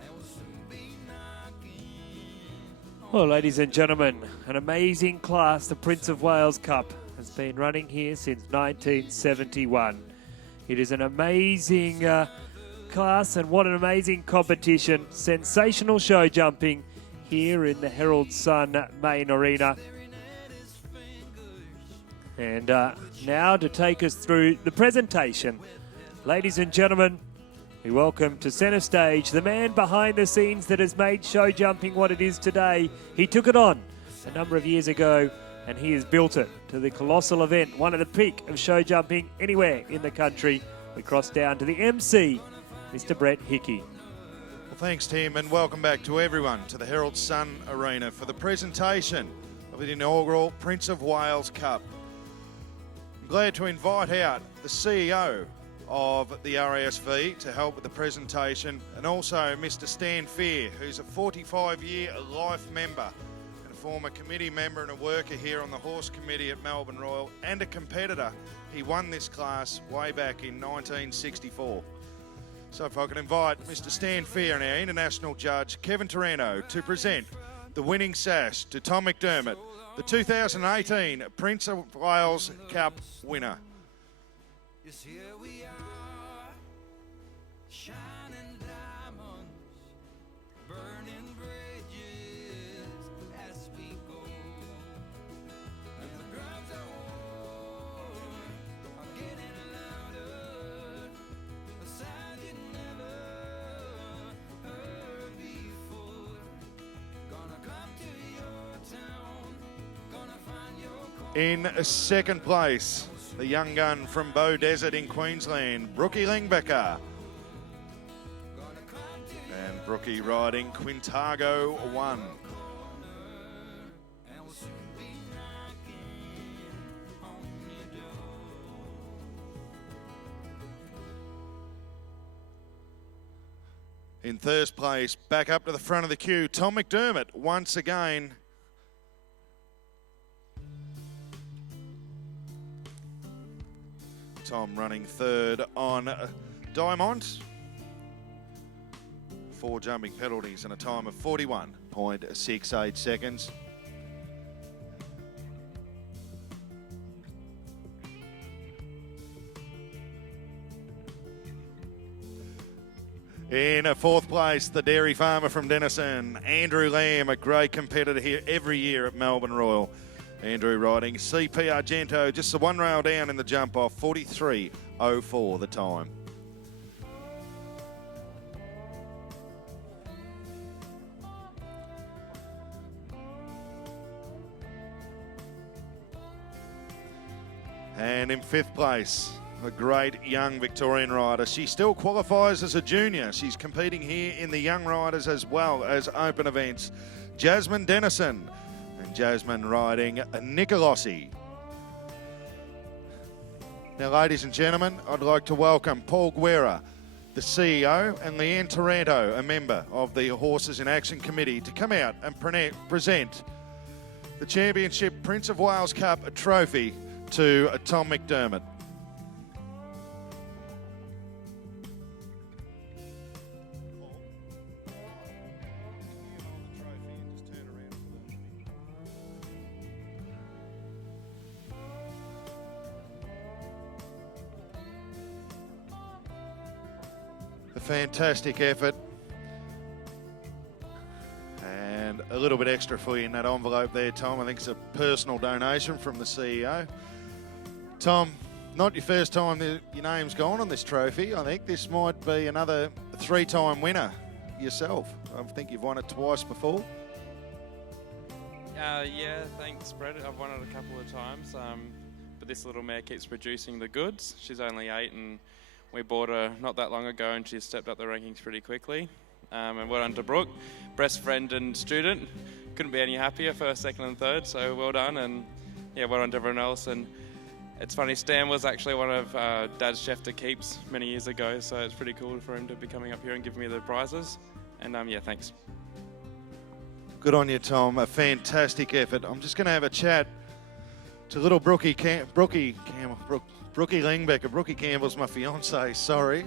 and we'll soon be knocking. Well, ladies and gentlemen, an amazing class. The Prince of Wales Cup has been running here since 1971. It is an amazing class, and what an amazing competition. Sensational show jumping here in the Herald Sun main arena. And now to take us through the presentation, ladies and gentlemen, we welcome to centre stage the man behind the scenes that has made show jumping what it is today. He took it on a number of years ago and he has built it to the colossal event, one of the peak of show jumping anywhere in the country. We cross down to the MC, Mr. Brett Hickey. Well, thanks, Tim, and welcome back to everyone to the Herald Sun Arena for the presentation of the inaugural Prince of Wales Cup. I'm glad to invite out the CEO of the RASV to help with the presentation, and also Mr. Stan Fear, who's a 45-year life member and a former committee member and a worker here on the horse committee at Melbourne Royal, and a competitor. He won this class way back in 1964. So if I can invite Mr. Stan Fear and our international judge, Kevin Taranto, to present the winning sash to Tom McDermott, the 2018 Prince of Wales Cup winner. Yes, here we are, shining diamonds, burning bridges as we go. And the drums are getting louder, a sound you never heard before. Gonna come to your town, gonna find your In second place, the young gun from Bow Desert in Queensland, Brookie Lingbecker. And Brookie riding Quintago 1. In third place, back up to the front of the queue, Tom McDermott once again. Tom running third on Diamond. 4 jumping penalties and a time of 41.68 seconds. In fourth place, the dairy farmer from Denison, Andrew Lamb, a great competitor here every year at Melbourne Royal. Andrew riding CP Argento, just the one rail down in the jump off, 43.04 the time. And in fifth place, a great young Victorian rider. She still qualifies as a junior. She's competing here in the young riders as well as open events. Jasmine Dennison. And Jasmine riding a Nicolosi. Now, ladies and gentlemen, I'd like to welcome Paul Guerra, the CEO, and Leanne Taranto, a member of the Horses in Action Committee, to come out and present the Championship Prince of Wales Cup trophy to Tom McDermott. A fantastic effort, and a little bit extra for you in that envelope there, Tom. I think it's a personal donation from the CEO. Tom, not your first time that your name's gone on this trophy. I think this might be another 3-time winner yourself. I think you've won it twice before. Yeah, thanks, Brett. I've won it a couple of times, but this little mare keeps producing the goods. She's only 8, and we bought her not that long ago, and she's stepped up the rankings pretty quickly. And well done to Brooke, best friend and student. Couldn't be any happier, first, second and third, so well done. And yeah, well done to everyone else. And it's funny, Stan was actually one of Dad's chef to keeps many years ago, so it's pretty cool for him to be coming up here and giving me the prizes. And yeah, thanks. Good on you, Tom. A fantastic effort. I'm just going to have a chat to little Brookie Lingbecker. Brookie Campbell's my fiance, sorry.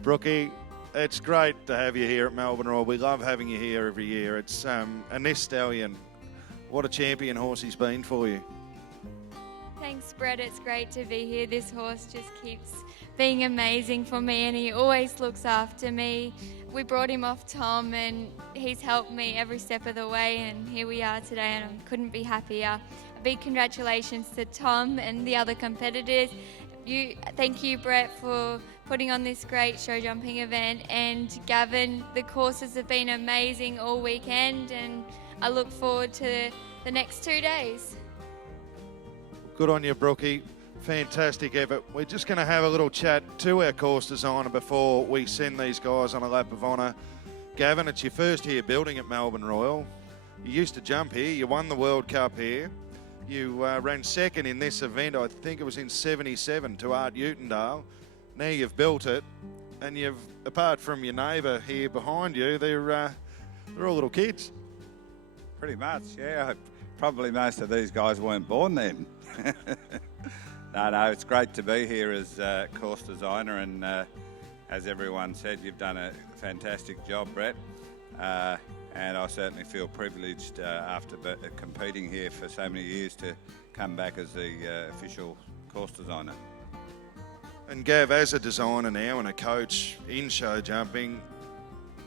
Brookie, it's great to have you here at Melbourne Royal. We love having you here every year. It's a nest stallion. What a champion horse he's been for you. Thanks, Brett. It's great to be here. This horse just keeps being amazing for me, and he always looks after me. We brought him off Tom, and he's helped me every step of the way, and here we are today, and I couldn't be happier. I've big congratulations to Tom and the other competitors. Thank you, Brett, for putting on this great show jumping event, and Gavin, the courses have been amazing all weekend, and I look forward to the next 2 days. Good on you, Brookie. Fantastic effort. We're just going to have a little chat to our course designer before we send these guys on a lap of honour. Gavin, it's your first year building at Melbourne Royal. You used to jump here. You won the World Cup here. You ran second in this event, I think it was in 77, to Art Utendale. Now you've built it, and you've, apart from your neighbour here behind you, they're all little kids. Pretty much, yeah. Probably most of these guys weren't born then. No, it's great to be here as course designer, and as everyone said, you've done a fantastic job, Brett. And I certainly feel privileged after competing here for so many years to come back as the official course designer. And Gav, as a designer now and a coach in show jumping,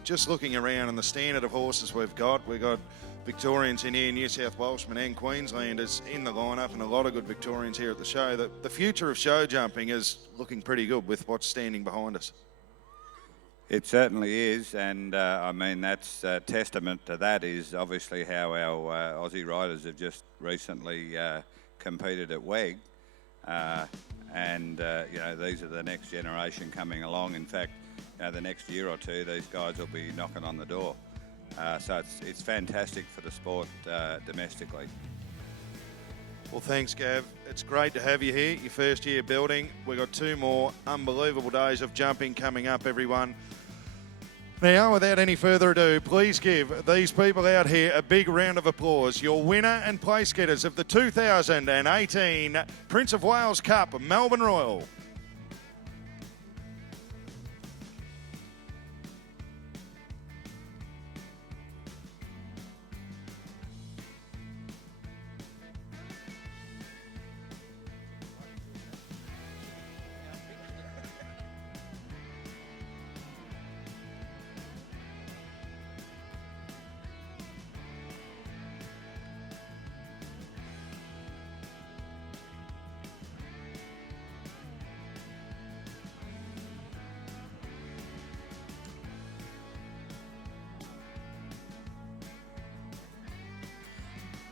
just looking around and the standard of horses we've got Victorians in here, New South Welshmen and Queenslanders in the lineup, and a lot of good Victorians here at the show. The future of show jumping is looking pretty good with what's standing behind us. It certainly is, and I mean, that's testament to that is obviously how our Aussie riders have just recently competed at WEG, and you know, these are the next generation coming along. In fact, you know, the next year or two, these guys will be knocking on the door. So it's fantastic for the sport domestically. Well, thanks, Gav. It's great to have you here, your first year building. We've got 2 more unbelievable days of jumping coming up, everyone. Now, without any further ado, please give these people out here a big round of applause. Your winner and place getters of the 2018 Prince of Wales Cup, Melbourne Royal.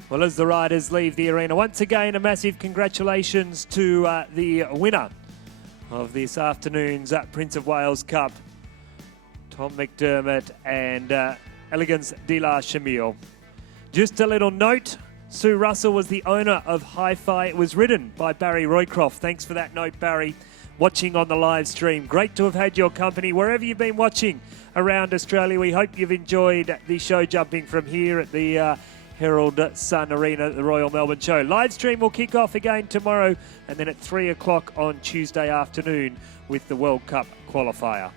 Well, as the riders leave the arena, once again, a massive congratulations to the winner of this afternoon's Prince of Wales Cup, Tom McDermott and Elegance de la Chamille. Just a little note, Sue Russell was the owner of Hi-Fi. It was ridden by Barry Roycroft. Thanks for that note, Barry, watching on the live stream. Great to have had your company wherever you've been watching around Australia. We hope you've enjoyed the show jumping from here at the Herald Sun Arena at the Royal Melbourne Show. Live stream will kick off again tomorrow, and then at 3 o'clock on Tuesday afternoon with the World Cup qualifier.